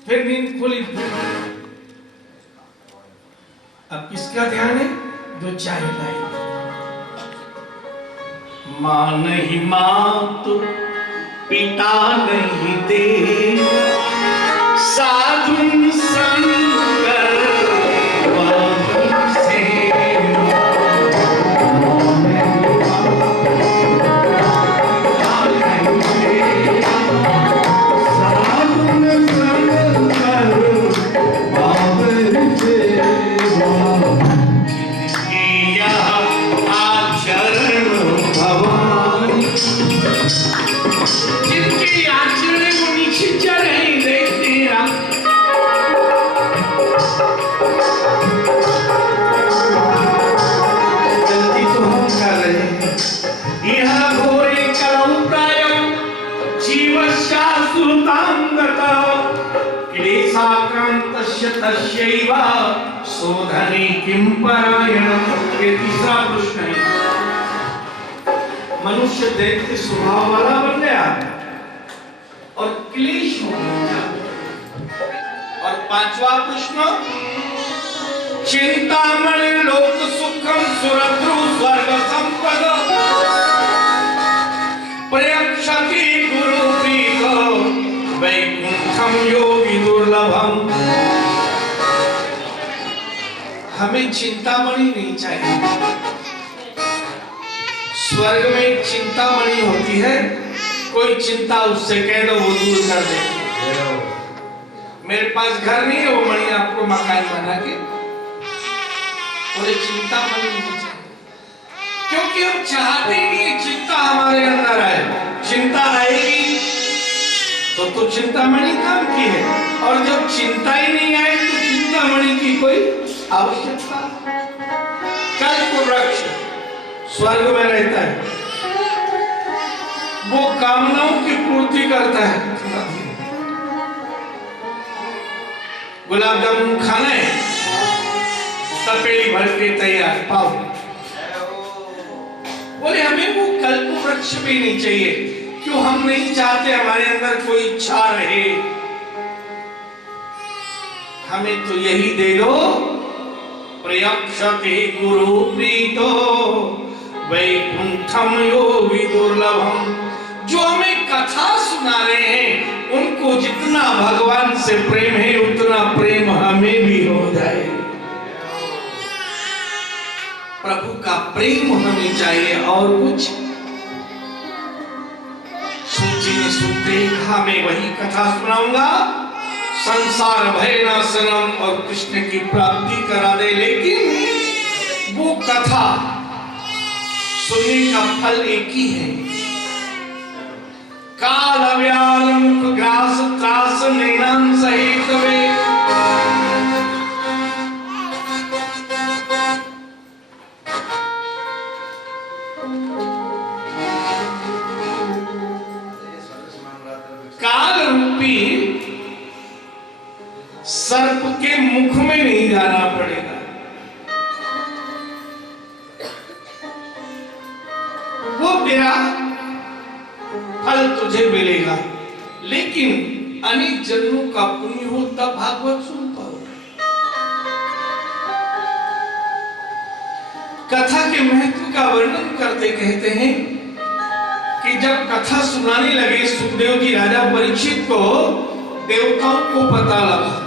फिर नींद खुली। अब किसका ध्यान है? जो चाय लाई। मां नहीं मां तो पिता नहीं दे, साधु संकर से सोधने किम परायणम। ये तीसरा प्रश्न है। मनुष्य दैत्य स्वभाव वाला बन गया और क्लेश हो गया। और पांचवा प्रश्न, चिंतामणि लोक सुखम सुरद्रु स्वर्ग संपद प्रयक्षति गुरु प्रीतो वैकुंठम योगी दुर्लभम। हमें चिंतामणि नहीं चाहिए। स्वर्ग में चिंतामणि होती है, कोई चिंता उससे कह दो वो दूर कर दे। मेरे पास घर नहीं है, वो मणि आपको मकान बना के, और चिंतामणि नहीं चाहिए, क्योंकि हम चाहते नहीं चिंता हमारे अंदर आए। चिंता आएगी तो चिंतामणि काम की है, और जब चिंता ही नहीं आए तो चिंतामणि की कोई आवश्यकता। कल्प वृक्ष स्वर्ग में रहता है, वो कामनाओं की पूर्ति करता है। गुलाब जामुन खाना है, तपेली भर के तैयार पाओ। बोले हमें वो कल्प वृक्ष भी नहीं चाहिए, क्यों? हम नहीं चाहते हमारे अंदर कोई इच्छा रहे। हमें तो यही दे दो, प्रयक्षते गुरु प्रीतो वैकुंठम योगी दुर्लभम। जो हमें कथा सुना रहे हैं उनको जितना भगवान से प्रेम है उतना प्रेम हमें भी हो जाए। प्रभु का प्रेम हमें चाहिए और कुछ सूची में सुनते मैं वही कथा सुनाऊंगा, संसार भय नाशनम और कृष्ण की प्राप्ति करा दे। लेकिन वो कथा सुनने का फल एक ही है, काल व्याल मुख ग्रास त्रास नैनन सहित वे। काल रूपी सर्प के मुख में नहीं जाना पड़ेगा, वो तेरा फल तुझे मिलेगा। लेकिन अनेक जन्मों का पुण्य हो तब भागवत सुन पाओ। कथा के महत्व का वर्णन करते कहते हैं कि जब कथा सुनाने लगे सुखदेव जी राजा परीक्षित को, देवताओं को पता लगा।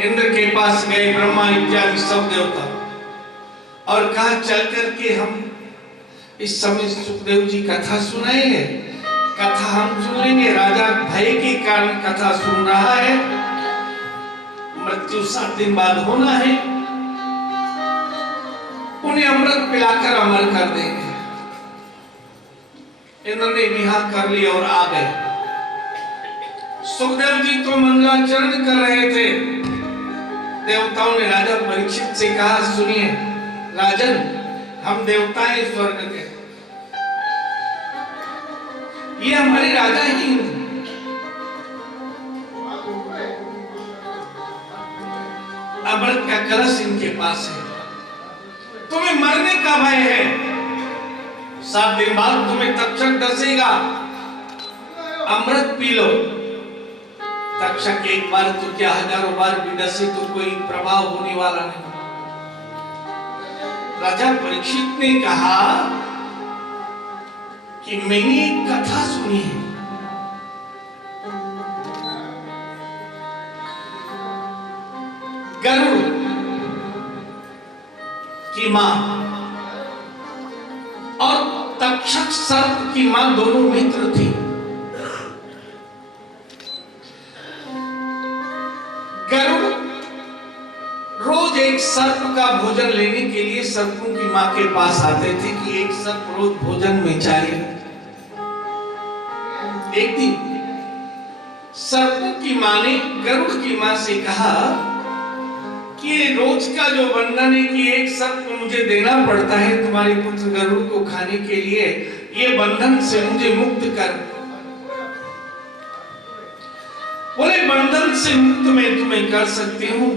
इंद्र के पास गए, ब्रह्मा इत्यादि सब देवता, और कहा चल करके हम इस समय सुखदेव जी कथा सुनाएंगे, कथा हम सुन लेंगे। राजा भय के कारण कथा सुन रहा है, मृत्यु 7 दिन बाद होना है, उन्हें अमृत पिलाकर अमर कर देंगे। इंद्र ने निहार कर लिया और आ गए। सुखदेव जी तो मंगलाचरण कर रहे थे। देवताओं ने राजा परीक्षित से कहा, सुनिए राजन, हम देवता हैं स्वर्ग के, ये हमारे राजा ही अमृत का कलश इनके पास है, तुम्हें मरने का भय है, 7 दिन बाद तुम्हें तक्षक डसेगा, अमृत पी लो। तक्षक एक बार तो क्या हजारों बार भी डसे तो कोई प्रभाव होने वाला नहीं। राजा परीक्षित ने कहा कि मैंने एक कथा सुनी है, गरुड़ की मां और तक्षक सर्प की मां दोनों मित्र थी। गरुड़ रोज एक सर्प का भोजन लेने के लिए सर्पों की मां के पास आते थे कि एक सर्प रोज भोजन में चाहिए। एक दिन सर्पों की मां ने गरुड़ की मां से कहा कि रोज का जो बंधन है कि एक सर्प मुझे देना पड़ता है तुम्हारे पुत्र गरुड़ को खाने के लिए, ये बंधन से मुझे मुक्त कर। बोले बंधन से मुक्त मैं तुम्हें कर सकती हूँ,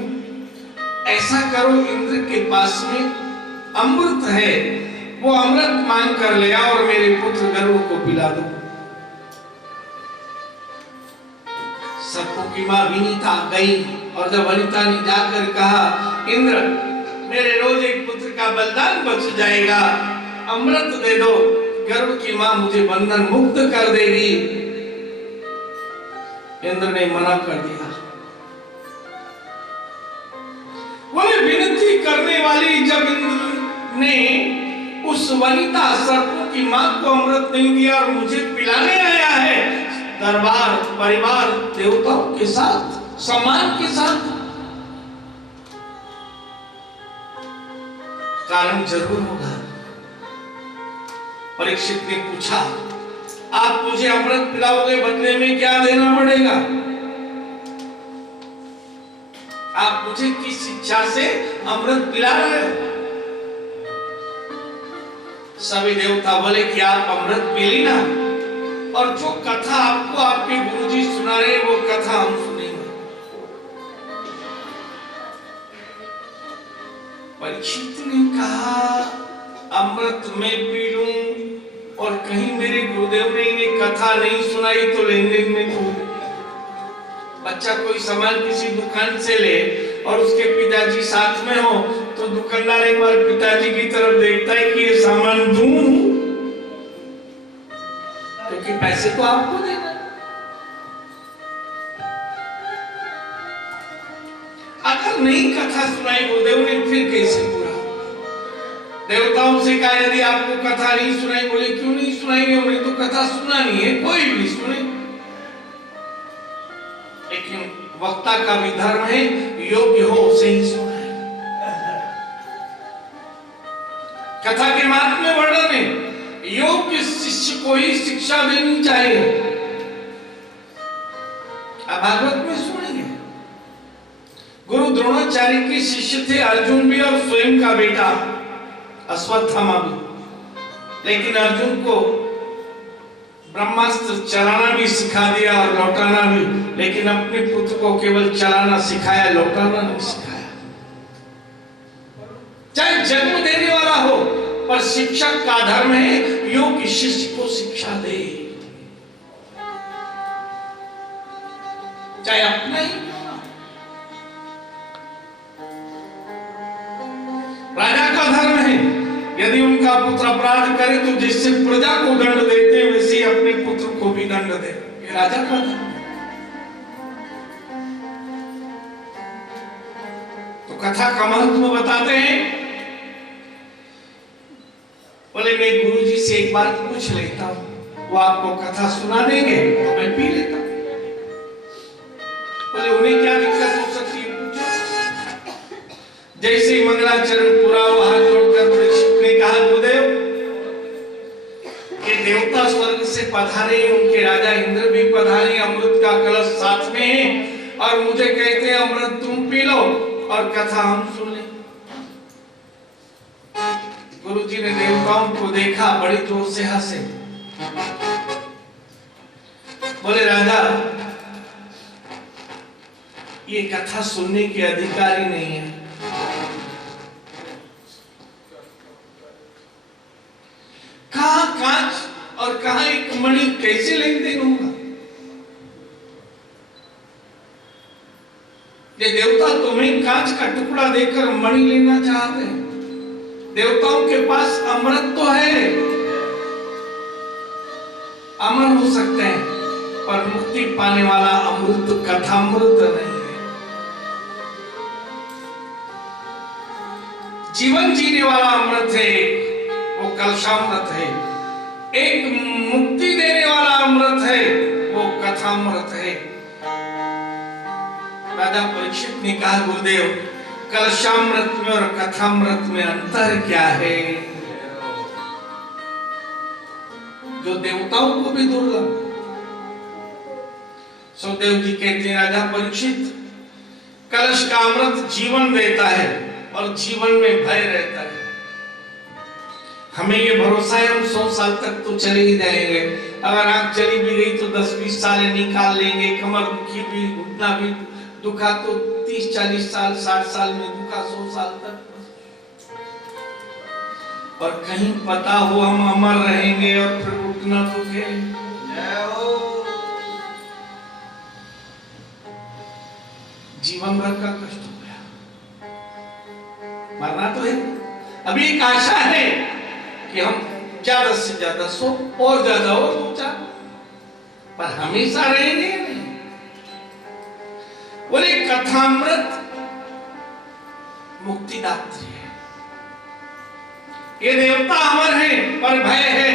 ऐसा करो इंद्र के पास में अमृत है, वो अमृत मांग कर ले आओ और मेरे पुत्र गरुड़ को पिला दो। सर्पों की मां विनीता गई और जब वनिता ने जाकर कहा इंद्र मेरे रोज एक पुत्र का बलिदान बच जाएगा, अमृत दे दो, गरुड़ की मां मुझे बंधन मुक्त कर देगी। इंद्र ने मना कर दिया। बोले विनती करने वाली जब इंद्र ने उस वनिता सर्पों की मां को अमृत नहीं दिया और मुझे पिलाने आया है, दरबार परिवार देवताओं के साथ सम्मान के साथ, कारण जरूर होगा। परीक्षित ने पूछा आप मुझे अमृत पिलाओगे, बदले में क्या देना पड़ेगा? आप मुझे किस इच्छा से अमृत पिला रहे हो? सभी देवता बोले कि आप अमृत पी लेना और जो कथा आपको आपके गुरुजी सुना रहे वो कथा हम सुनेंगे। परीक्षित ने कहा अमृत में पी लूं और कहीं मेरे गुरुदेव ने इन्हें कथा नहीं सुनाई तो लेन देन में तो बच्चा कोई सामान किसी दुकान से ले और उसके पिताजी साथ में हो तो दुकानदार एक बार पिताजी की तरफ देखता है कि ये सामान दूं, क्योंकि क्योंकि पैसे तो आपको देना। अगर नहीं कथा सुनाई गुरुदेव ने, फिर कैसे पूरा? देवताओं से कहा यदि आपको कथा नहीं सुनाई, बोले क्यों नहीं सुनाएंगे, उन्हें तो कथा सुनानी है, कोई भी सुने। लेकिन वक्ता का भी धर्म है, योग्य हो उसे ही सुनाए। कथा के मार्ग में वर्णन है, योग्य शिष्य को ही शिक्षा देनी चाहिए। अब भागवत में सुनेंगे, गुरु द्रोणाचार्य के शिष्य थे अर्जुन भी और स्वयं का बेटा अश्वत्थामा भी। लेकिन अर्जुन को ब्रह्मास्त्र चलाना भी सिखा दिया और लौटाना भी, लेकिन अपने पुत्र को केवल चलाना सिखाया, लौटाना नहीं सिखाया। चाहे जन्म देने वाला हो, पर शिक्षक का धर्म है योग्य शिष्य को शिक्षा दे, चाहे अपना ही। राजा का धर्म है यदि उनका पुत्र अपराध करे तो जिससे प्रजा को दंड देते हैं वैसे ही अपने पुत्र को भी दंड दे, ये राजा का धर्म है। तो कथा का महत्व बताते हैं। बोले मैं गुरुजी से एक बार पूछ लेता हूं, वो आपको कथा सुना देंगे तो मैं पी लेता हूं। बोले उन्हें क्या दिक्कत हो सकती है, पूछो। जैसे मंगलाचरण पूरा हुआ, हाथ जोड़कर परीक्षित ने कहा गुरुदेव ये देवता स्वर्ग से पधारे, उनके राजा इंद्र भी पधारे, अमृत का कलश साथ में है और मुझे कहते हैं अमृत तुम पी लो और कथा हम सुन लें। गुरुजी ने देवताओं को देखा, बड़ी जोर से हंसे। बोले राजा ये कथा सुनने के अधिकारी नहीं है। कहां कांच और कहां एक मणि, कैसे लेन देन होगा? ये देवता तुम्हें कांच का टुकड़ा देकर मणि लेना चाहते हैं। देवताओं के पास अमृत तो है, अमर हो सकते हैं, पर मुक्ति पाने वाला अमृत कथामृत नहीं है। जीवन जीने वाला अमृत है, वो कलशामृत है। एक मुक्ति देने वाला अमृत है, वो कथामृत है। राजा परीक्षित ने कहा गुरुदेव कलशामृत में और कथामृत में अंतर क्या है, जो देवताओं को भी दुर्लभ। सुखदेव जी कहते हैं राजा परीक्षित कलश का अमृत जीवन देता है और जीवन में भय रहता है। हमें ये भरोसा है हम 100 साल तक तो चले ही जाएंगे, अगर आंख चली भी गई तो 10-20 साल निकाल लेंगे, कमर दुखी भी, घुटना भी दुखा तो 30-40 साल, 60 साल में दुखा 100 साल तक। और कहीं पता हो हम अमर रहेंगे और फिर घुटना दुखे, जीवन भर का कष्ट हो गया। मरना तो है, अभी एक आशा है कि हम ज्यादा से ज्यादा 100 और ज्यादा और 2-4, पर हमेशा रहेंगे नहीं। बोले कथामृत मुक्तिदात्री है। ये देवता अमर है पर भय है।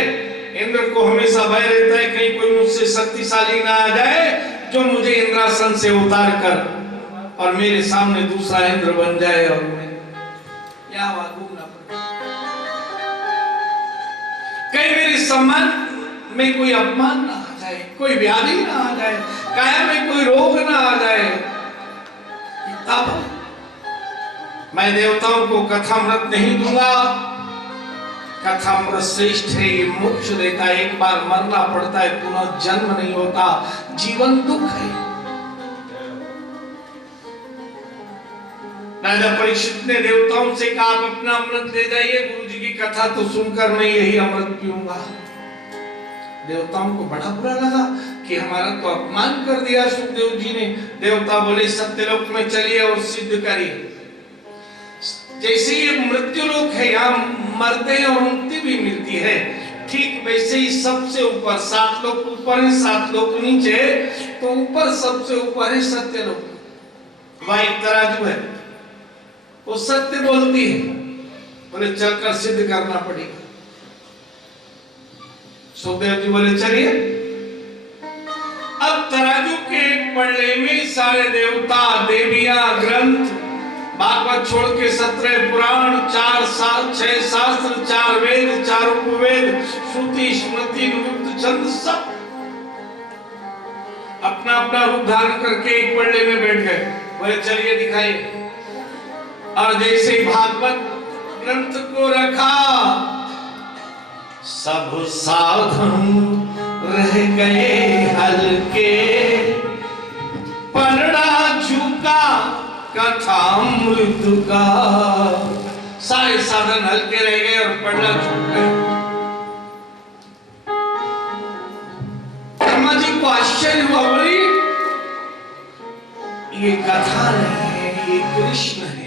इंद्र को हमेशा भय रहता है कहीं कोई मुझसे शक्तिशाली ना आ जाए जो मुझे इंद्रासन से उतार कर और मेरे सामने दूसरा इंद्र बन जाए और मैं क्या घूमना पड़े, कहीं मेरे सम्मान में कोई अपमान ना आ जाए, कोई व्याधि ना आ जाए, काया में कोई रोग ना आ जाए। तब मैं देवताओं को कथामृत नहीं दूंगा। कथामृत श्रेष्ठ है, ये मोक्ष देता है, एक बार मरना पड़ता है, पुनः जन्म नहीं होता, जीवन दुख है। राजा परीक्षित ने देवताओं से कहा आप अपना अमृत ले जाइए, गुरु जी की कथा तो सुनकर मैं यही अमृत पीऊंगा। देवताओं को बड़ा बुरा लगा कि हमारा तो अपमान कर दिया सुखदेव जी ने। देवता बोले सत्यलोक में चलिए और सिद्ध करिए। जैसे ये मृत्यु लोक है, यहाँ मरते हैं और मुक्ति भी मिलती है, ठीक वैसे ही सबसे ऊपर 7 लोक ऊपर है 7 लोक नीचे, तो ऊपर सबसे ऊपर है सत्यलोक। वहां एक तराजू है, वो सत्य बोलती है, बोले चलकर सिद्ध करना पड़ेगा। सुखदेव जी बोले चलिए। अब तराजू के एक पल्ले में सारे देवता देवियां ग्रंथ भागवत छोड़ के 17 पुराण 6 शास्त्र 4 वेद 4 उपवेद श्रुति स्मृति निरुक्त छंद सब अपना अपना रूप धारण करके एक पल्ले में बैठ गए। बोले चलिए दिखाइए। और जैसे भागवत ग्रंथ को रखा, सब साधन रह गए हल्के, पलड़ा झुका कथामृत का। सारे साधन हल्के रह गए और पलड़ा झुक गए। ब्रह्मा जी को आश्चर्य हुआ, बोली ये कथा नहीं है, ये कृष्ण है।